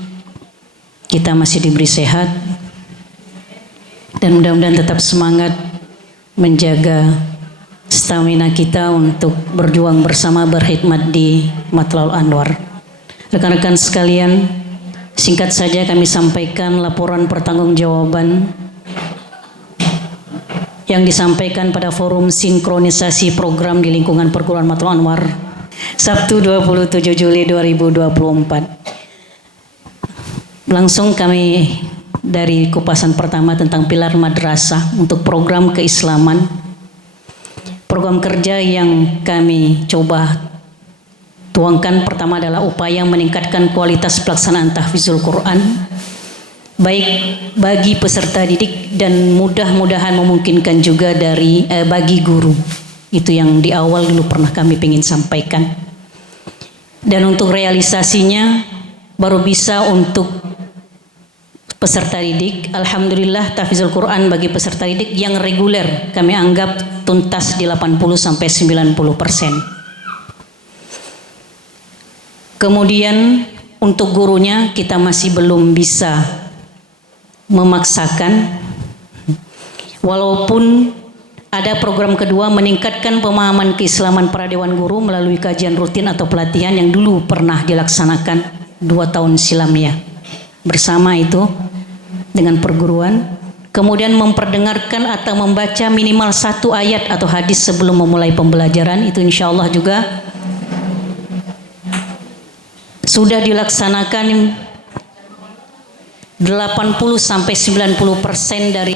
kita masih diberi sehat dan mudah-mudahan tetap semangat menjaga stamina kita untuk berjuang bersama berkhidmat di Matlaul Anwar. Rekan-rekan sekalian, singkat saja kami sampaikan laporan pertanggungjawaban yang disampaikan pada forum sinkronisasi program di lingkungan perguruan Matlaul Anwar Sabtu 27 Juli 2024. Langsung kami dari kupasan pertama tentang pilar madrasah untuk program keislaman. Program kerja yang kami coba tuangkan pertama adalah upaya meningkatkan kualitas pelaksanaan tahfizul Quran baik bagi peserta didik dan mudah-mudahan memungkinkan juga bagi guru. Itu yang di awal dulu pernah kami ingin sampaikan. Dan untuk realisasinya baru bisa untuk peserta didik, alhamdulillah tahfizul Quran bagi peserta didik yang reguler kami anggap tuntas di 80-90%. Kemudian untuk gurunya kita masih belum bisa memaksakan, walaupun ada program kedua meningkatkan pemahaman keislaman para dewan guru melalui kajian rutin atau pelatihan yang dulu pernah dilaksanakan 2 tahun silam ya. Bersama itu dengan perguruan, kemudian memperdengarkan atau membaca minimal 1 ayat atau hadis sebelum memulai pembelajaran, itu insya Allah juga sudah dilaksanakan 80-90% dari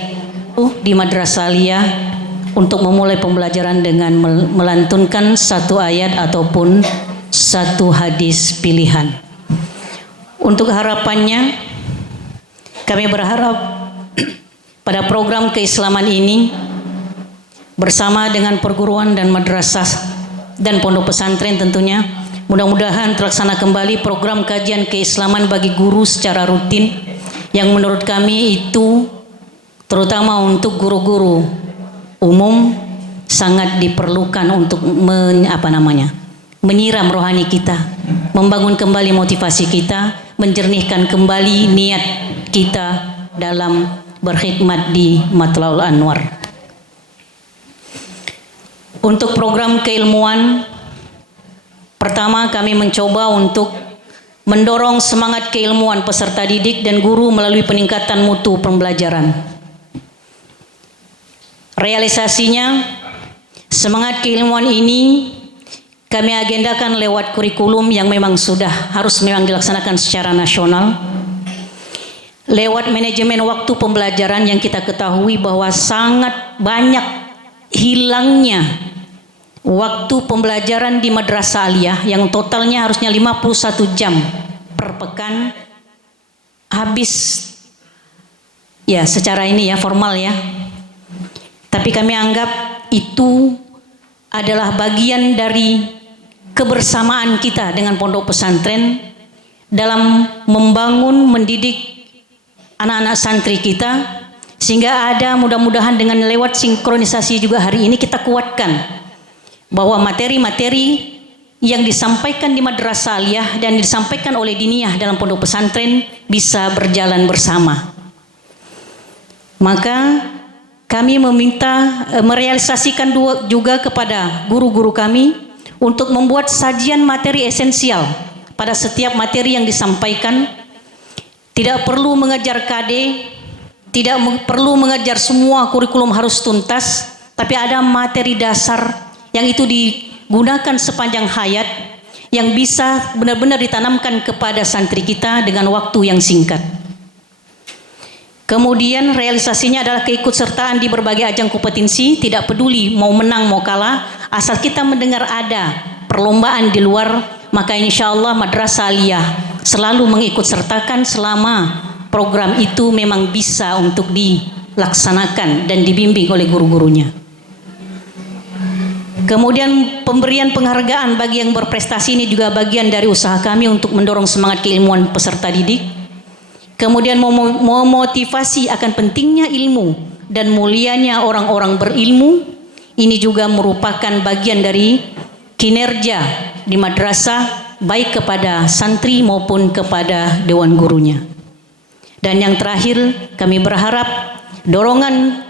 di Madrasah Aliyah untuk memulai pembelajaran dengan melantunkan 1 ayat ataupun 1 hadis pilihan. Untuk harapannya, kami berharap pada program keislaman ini bersama dengan perguruan dan madrasah dan pondok pesantren tentunya, mudah-mudahan terlaksana kembali program kajian keislaman bagi guru secara rutin yang menurut kami itu terutama untuk guru-guru umum sangat diperlukan untuk menyiram rohani kita, membangun kembali motivasi kita, menjernihkan kembali niat kita dalam berkhidmat di Matlaul Anwar. Untuk program keilmuan, pertama kami mencoba untuk mendorong semangat keilmuan peserta didik dan guru melalui peningkatan mutu pembelajaran. Realisasinya, semangat keilmuan ini kami agendakan lewat kurikulum yang memang sudah harus memang dilaksanakan secara nasional, lewat manajemen waktu pembelajaran yang kita ketahui bahwa sangat banyak hilangnya waktu pembelajaran di Madrasah Aliyah yang totalnya harusnya 51 jam per pekan, habis ya secara ini ya formal ya. Tapi kami anggap itu adalah bagian dari kebersamaan kita dengan pondok pesantren dalam membangun, mendidik anak-anak santri kita, sehingga ada mudah-mudahan dengan lewat sinkronisasi juga hari ini kita kuatkan bahwa materi-materi yang disampaikan di Madrasah Aliyah dan disampaikan oleh diniyah dalam pondok pesantren bisa berjalan bersama. Maka kami meminta merealisasikan juga kepada guru-guru kami untuk membuat sajian materi esensial pada setiap materi yang disampaikan. Tidak perlu mengejar KD, tidak perlu mengejar semua kurikulum harus tuntas, tapi ada materi dasar yang itu digunakan sepanjang hayat yang bisa benar-benar ditanamkan kepada santri kita dengan waktu yang singkat. Kemudian realisasinya adalah keikutsertaan di berbagai ajang kompetensi, tidak peduli mau menang mau kalah, asal kita mendengar ada perlombaan di luar, maka insya Allah Madrasah Aliyah selalu mengikutsertakan selama program itu memang bisa untuk dilaksanakan dan dibimbing oleh guru-gurunya. Kemudian pemberian penghargaan bagi yang berprestasi ini juga bagian dari usaha kami untuk mendorong semangat keilmuan peserta didik. Kemudian memotivasi akan pentingnya ilmu dan mulianya orang-orang berilmu. Ini juga merupakan bagian dari kinerja di madrasah baik kepada santri maupun kepada dewan gurunya. Dan yang terakhir, kami berharap dorongan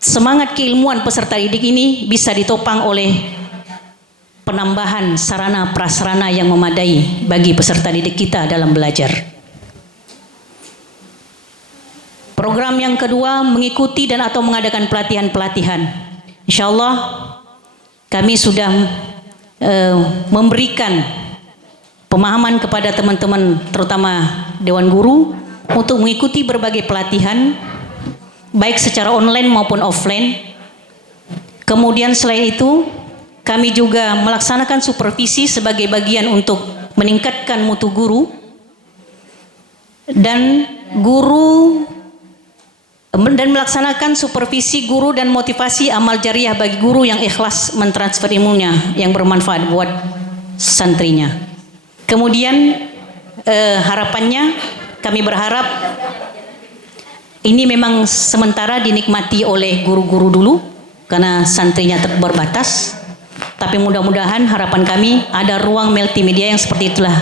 semangat keilmuan peserta didik ini bisa ditopang oleh penambahan sarana prasarana yang memadai bagi peserta didik kita dalam belajar. Program yang kedua, mengikuti dan atau mengadakan pelatihan-pelatihan. Insya Allah kami sudah memberikan pemahaman kepada teman-teman terutama Dewan Guru untuk mengikuti berbagai pelatihan baik secara online maupun offline. Kemudian selain itu kami juga melaksanakan supervisi sebagai bagian untuk meningkatkan mutu guru dan melaksanakan supervisi guru dan motivasi amal jariah bagi guru yang ikhlas mentransfer ilmunya yang bermanfaat buat santrinya. Kemudian harapannya kami berharap ini memang sementara dinikmati oleh guru-guru dulu karena santrinya berbatas, Tapi mudah-mudahan harapan kami ada ruang multimedia yang seperti itulah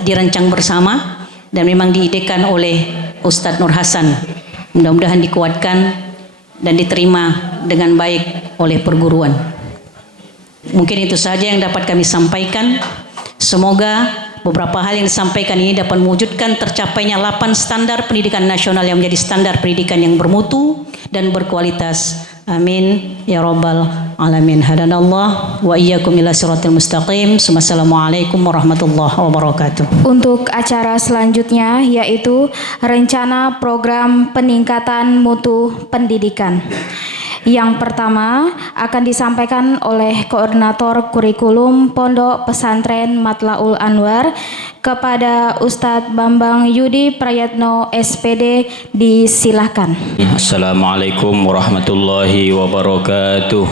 dirancang bersama dan memang diidekan oleh Ustadz Nur Hasan. Mudah-mudahan dikuatkan dan diterima dengan baik oleh perguruan. Mungkin itu saja yang dapat kami sampaikan. Semoga beberapa hal yang disampaikan ini dapat mewujudkan tercapainya 8 standar pendidikan nasional yang menjadi standar pendidikan yang bermutu dan berkualitas. Amin ya rabbal alamin. Hadanallah wa iyyakum ila siratal mustaqim. Assalamualaikum warahmatullahi wabarakatuh. Untuk acara selanjutnya yaitu rencana program peningkatan mutu pendidikan. Yang pertama akan disampaikan oleh Koordinator Kurikulum Pondok Pesantren Matlaul Anwar kepada Ustadz Bambang Yudi Prayatno SPD. Disilahkan. Assalamualaikum warahmatullahi wabarakatuh.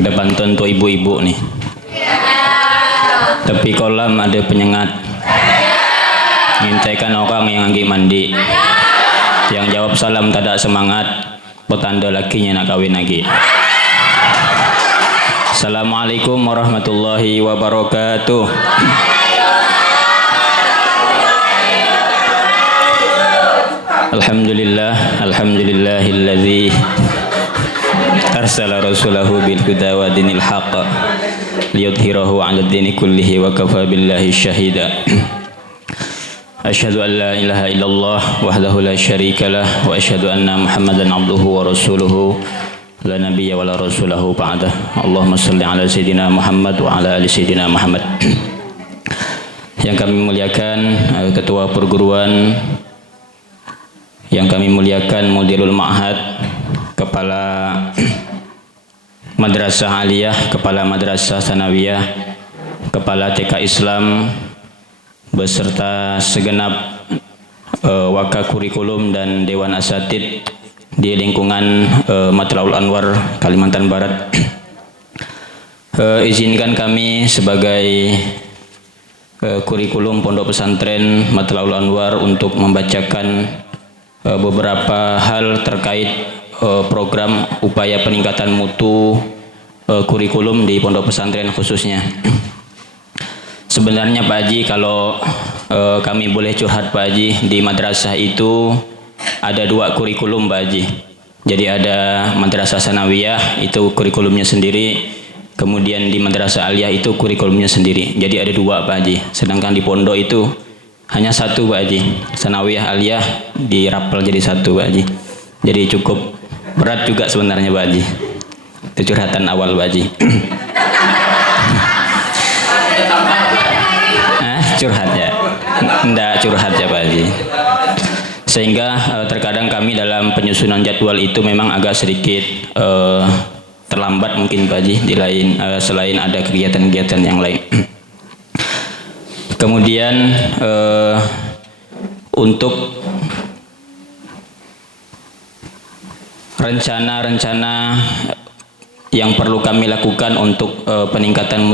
Ada bantuan untuk ibu-ibu nih. Tepi kolam ada penyengat. Ngintaikan orang yang lagi mandi. Yang jawab salam tak ada semangat, petanda lakinya nak kawin lagi. Assalamualaikum warahmatullahi wabarakatuh. Alhamdulillahilladzi arsala rasulahu bil huda wa dinil haqq liyudhhirahu 'alad dini kullihi wa kafa billahi syahida. Asyhadu an la ilaha illallah wahdahu la syarika lah wa asyhadu anna Muhammadan abduhu wa rasuluhu la nabiyya wa la rasulahu ba'dah. Allahumma shalli ala sayyidina Muhammad wa ala ali sayyidina Muhammad. Yang kami muliakan ketua perguruan, yang kami muliakan Mudirul Ma'had, kepala Madrasah Aliyah, kepala Madrasah Sanawiyah, kepala TK Islam, beserta segenap Waka Kurikulum dan Dewan Asatid di lingkungan Matlaul Anwar Kalimantan Barat. Izinkan kami sebagai Kurikulum Pondok Pesantren Matlaul Anwar untuk membacakan beberapa hal terkait program upaya peningkatan mutu kurikulum di Pondok Pesantren khususnya. Sebenarnya Pak Haji, kalau kami boleh curhat Pak Haji, di madrasah itu ada 2 kurikulum Pak Haji. Jadi ada Madrasah Sanawiyah, itu kurikulumnya sendiri. Kemudian di Madrasah Aliyah itu kurikulumnya sendiri. Jadi ada 2 Pak Haji. Sedangkan di pondok itu hanya 1 Pak Haji. Sanawiyah, Aliyah dirapel jadi 1 Pak Haji. Jadi cukup berat juga sebenarnya Pak Haji. Itu curhatan awal Pak Haji. Curhat ya, enggak curhat ya Pak Haji. Sehingga terkadang kami dalam penyusunan jadwal itu memang agak sedikit terlambat mungkin Pak Haji, selain ada kegiatan-kegiatan yang lain. Kemudian untuk rencana-rencana yang perlu kami lakukan untuk peningkatan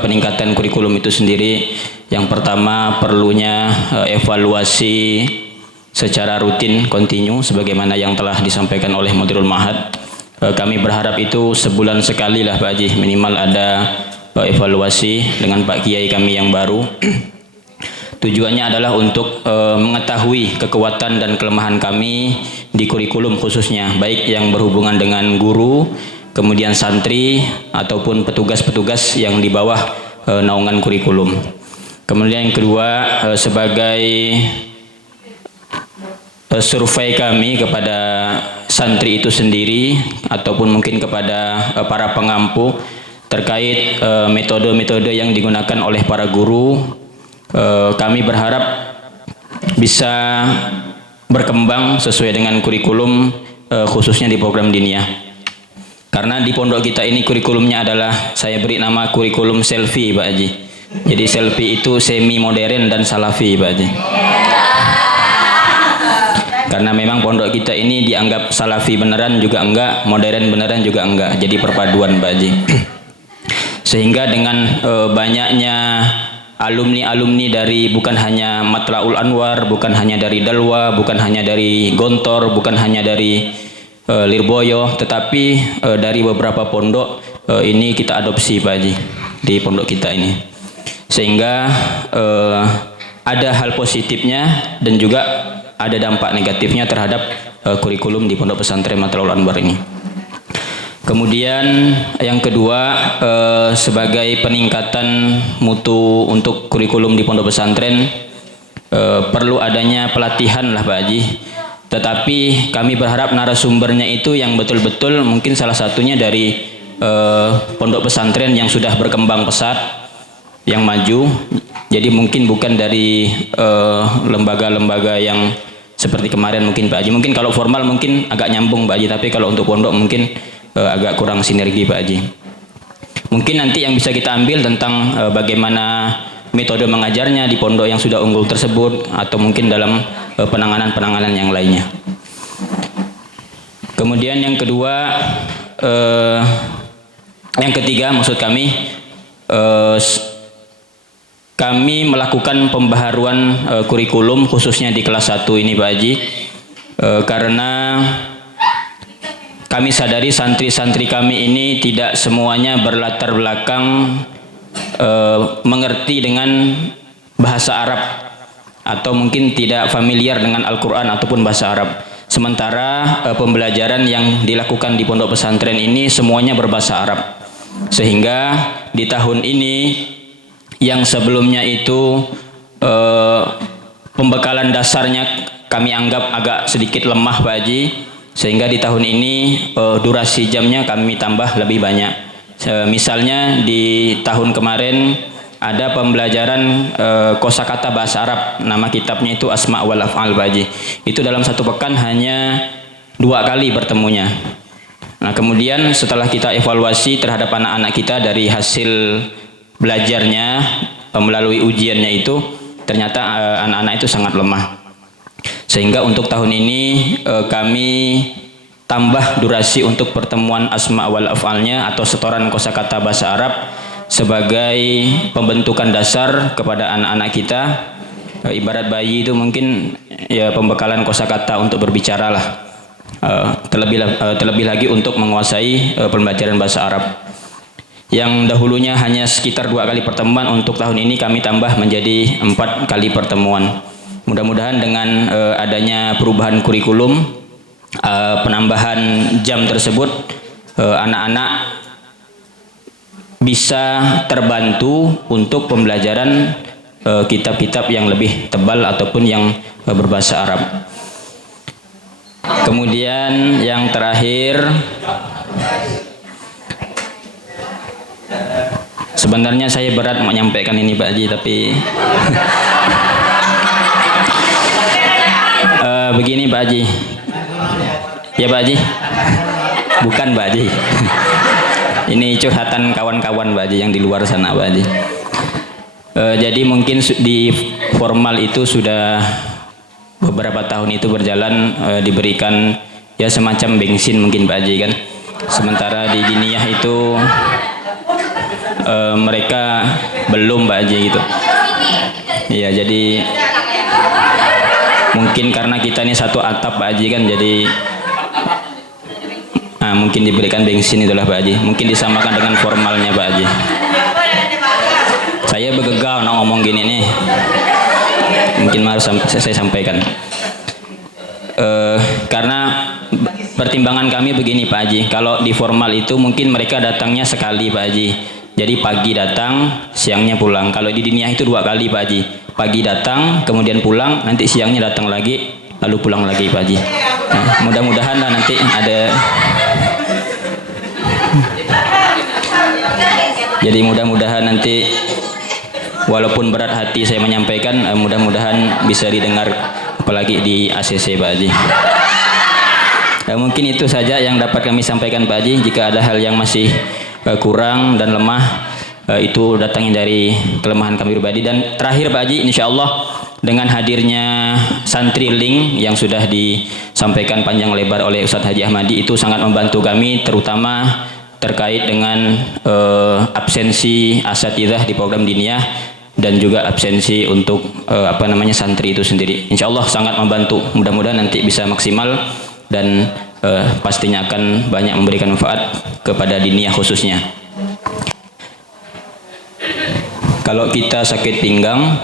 peningkatan kurikulum itu sendiri, yang pertama perlunya evaluasi secara rutin kontinu sebagaimana yang telah disampaikan oleh Mudirul Ma'had. Kami berharap itu sebulan sekali lah Pak Haji, minimal ada evaluasi dengan Pak Kiai kami yang baru. Tujuannya adalah untuk mengetahui kekuatan dan kelemahan kami di kurikulum khususnya, baik yang berhubungan dengan guru, kemudian santri, ataupun petugas-petugas yang di bawah naungan kurikulum. Kemudian yang kedua, sebagai survei kami kepada santri itu sendiri, ataupun mungkin kepada para pengampu, terkait metode-metode yang digunakan oleh para guru. Kami berharap bisa berkembang sesuai dengan kurikulum khususnya di program diniyah. Karena di pondok kita ini kurikulumnya adalah, saya beri nama kurikulum selfie Pak Haji. Jadi selfie itu semi modern dan salafi Pak Haji. Karena memang pondok kita ini dianggap salafi beneran juga enggak, modern beneran juga enggak. Jadi perpaduan Pak Haji. Sehingga dengan banyaknya alumni-alumni dari bukan hanya Matlaul Anwar, bukan hanya dari Dalwa, bukan hanya dari Gontor, bukan hanya dari Lirboyo, tetapi dari beberapa pondok ini kita adopsi Pak Haji di pondok kita ini, sehingga ada hal positifnya dan juga ada dampak negatifnya terhadap kurikulum di Pondok Pesantren Matla'ul Anwar ini. Kemudian yang kedua, sebagai peningkatan mutu untuk kurikulum di pondok pesantren, perlu adanya pelatihan lah Pak Haji. Tetapi kami berharap narasumbernya itu yang betul-betul mungkin salah satunya dari pondok pesantren yang sudah berkembang pesat, yang maju. Jadi mungkin bukan dari lembaga-lembaga yang seperti kemarin mungkin Pak Haji. Mungkin kalau formal mungkin agak nyambung Pak Haji, tapi kalau untuk pondok mungkin agak kurang sinergi Pak Haji. Mungkin nanti yang bisa kita ambil tentang bagaimana metode mengajarnya di pondok yang sudah unggul tersebut, atau mungkin dalam penanganan-penanganan yang lainnya. Kemudian yang kedua, yang ketiga maksud kami, kami melakukan pembaharuan kurikulum khususnya di kelas 1 ini Pak Haji, karena kami sadari santri-santri kami ini tidak semuanya berlatar belakang mengerti dengan bahasa Arab, atau mungkin tidak familiar dengan Al-Quran ataupun bahasa Arab. Sementara pembelajaran yang dilakukan di pondok pesantren ini semuanya berbahasa Arab, sehingga di tahun ini yang sebelumnya itu pembekalan dasarnya kami anggap agak sedikit lemah Pak Haji, sehingga di tahun ini durasi jamnya kami tambah lebih banyak. Misalnya di tahun kemarin ada pembelajaran kosakata bahasa Arab, nama kitabnya itu Asma wal Af'al Pak Haji. Itu dalam satu pekan hanya 2 kali bertemunya. Nah kemudian setelah kita evaluasi terhadap anak-anak kita dari hasil belajarnya melalui ujiannya itu, ternyata anak-anak itu sangat lemah. Sehingga untuk tahun ini kami tambah durasi untuk pertemuan asma wal af'alnya atau setoran kosakata bahasa Arab sebagai pembentukan dasar kepada anak-anak kita. Ibarat bayi itu mungkin ya pembekalan kosakata untuk berbicara lah. Terlebih lagi untuk menguasai pembelajaran bahasa Arab. Yang dahulunya hanya sekitar 2 kali pertemuan, untuk tahun ini kami tambah menjadi 4 kali pertemuan. Mudah-mudahan dengan adanya perubahan kurikulum, penambahan jam tersebut, anak-anak bisa terbantu untuk pembelajaran kitab-kitab yang lebih tebal ataupun yang berbahasa Arab. Kemudian yang terakhir, sebenarnya saya berat menyampaikan ini Pak Haji, tapi begini Pak Haji. Ya Pak Haji? Bukan Pak Haji. Ini curhatan kawan-kawan Pak Haji yang di luar sana Pak Haji. Jadi mungkin di formal itu sudah beberapa tahun itu berjalan, diberikan ya semacam bensin mungkin Pak Haji kan. Sementara di Diniyah itu mereka belum Pak Haji gitu. Iya, jadi mungkin karena kita ini satu atap Pak Haji kan, jadi mungkin diberikan bensin itulah Pak Haji. Mungkin disamakan dengan formalnya Pak Haji. Saya bergegau ngomong gini nih. Mungkin harus saya sampaikan. Karena pertimbangan kami begini Pak Haji. Kalau di formal itu mungkin mereka datangnya sekali Pak Haji. Jadi pagi datang, siangnya pulang. Kalau di Diniyah itu 2 kali Pak Haji. Pagi datang, kemudian pulang, nanti siangnya datang lagi, lalu pulang lagi Pak Haji. Nah, mudah-mudahan lah nanti ada. Jadi mudah-mudahan nanti walaupun berat hati saya menyampaikan, mudah-mudahan bisa didengar apalagi di ACC Pak Haji. Mungkin itu saja yang dapat kami sampaikan Pak Haji. Jika ada hal yang masih kurang dan lemah, itu datangnya dari kelemahan kami pribadi. Dan terakhir Pak Haji, insya Allah dengan hadirnya santri link yang sudah disampaikan panjang lebar oleh Ustadz Haji Ahmadi, itu sangat membantu kami, terutama terkait dengan absensi asatidzah di program Diniyah dan juga absensi untuk santri itu sendiri. Insya Allah sangat membantu. Mudah-mudahan nanti bisa maksimal dan pastinya akan banyak memberikan manfaat kepada diniyah khususnya. Kalau kita sakit pinggang,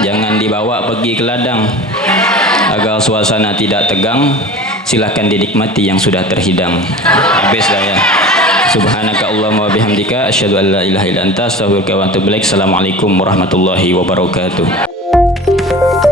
jangan dibawa pergi ke ladang agar suasana tidak tegang. Silahkan dinikmati yang sudah terhidang. Habis dah ya. Subhanaka Allahumma wa bihamdika asyhadu an la ilaha illa anta astaghfiruka wa atubu ilaik. Assalamualaikum warahmatullahi wabarakatuh.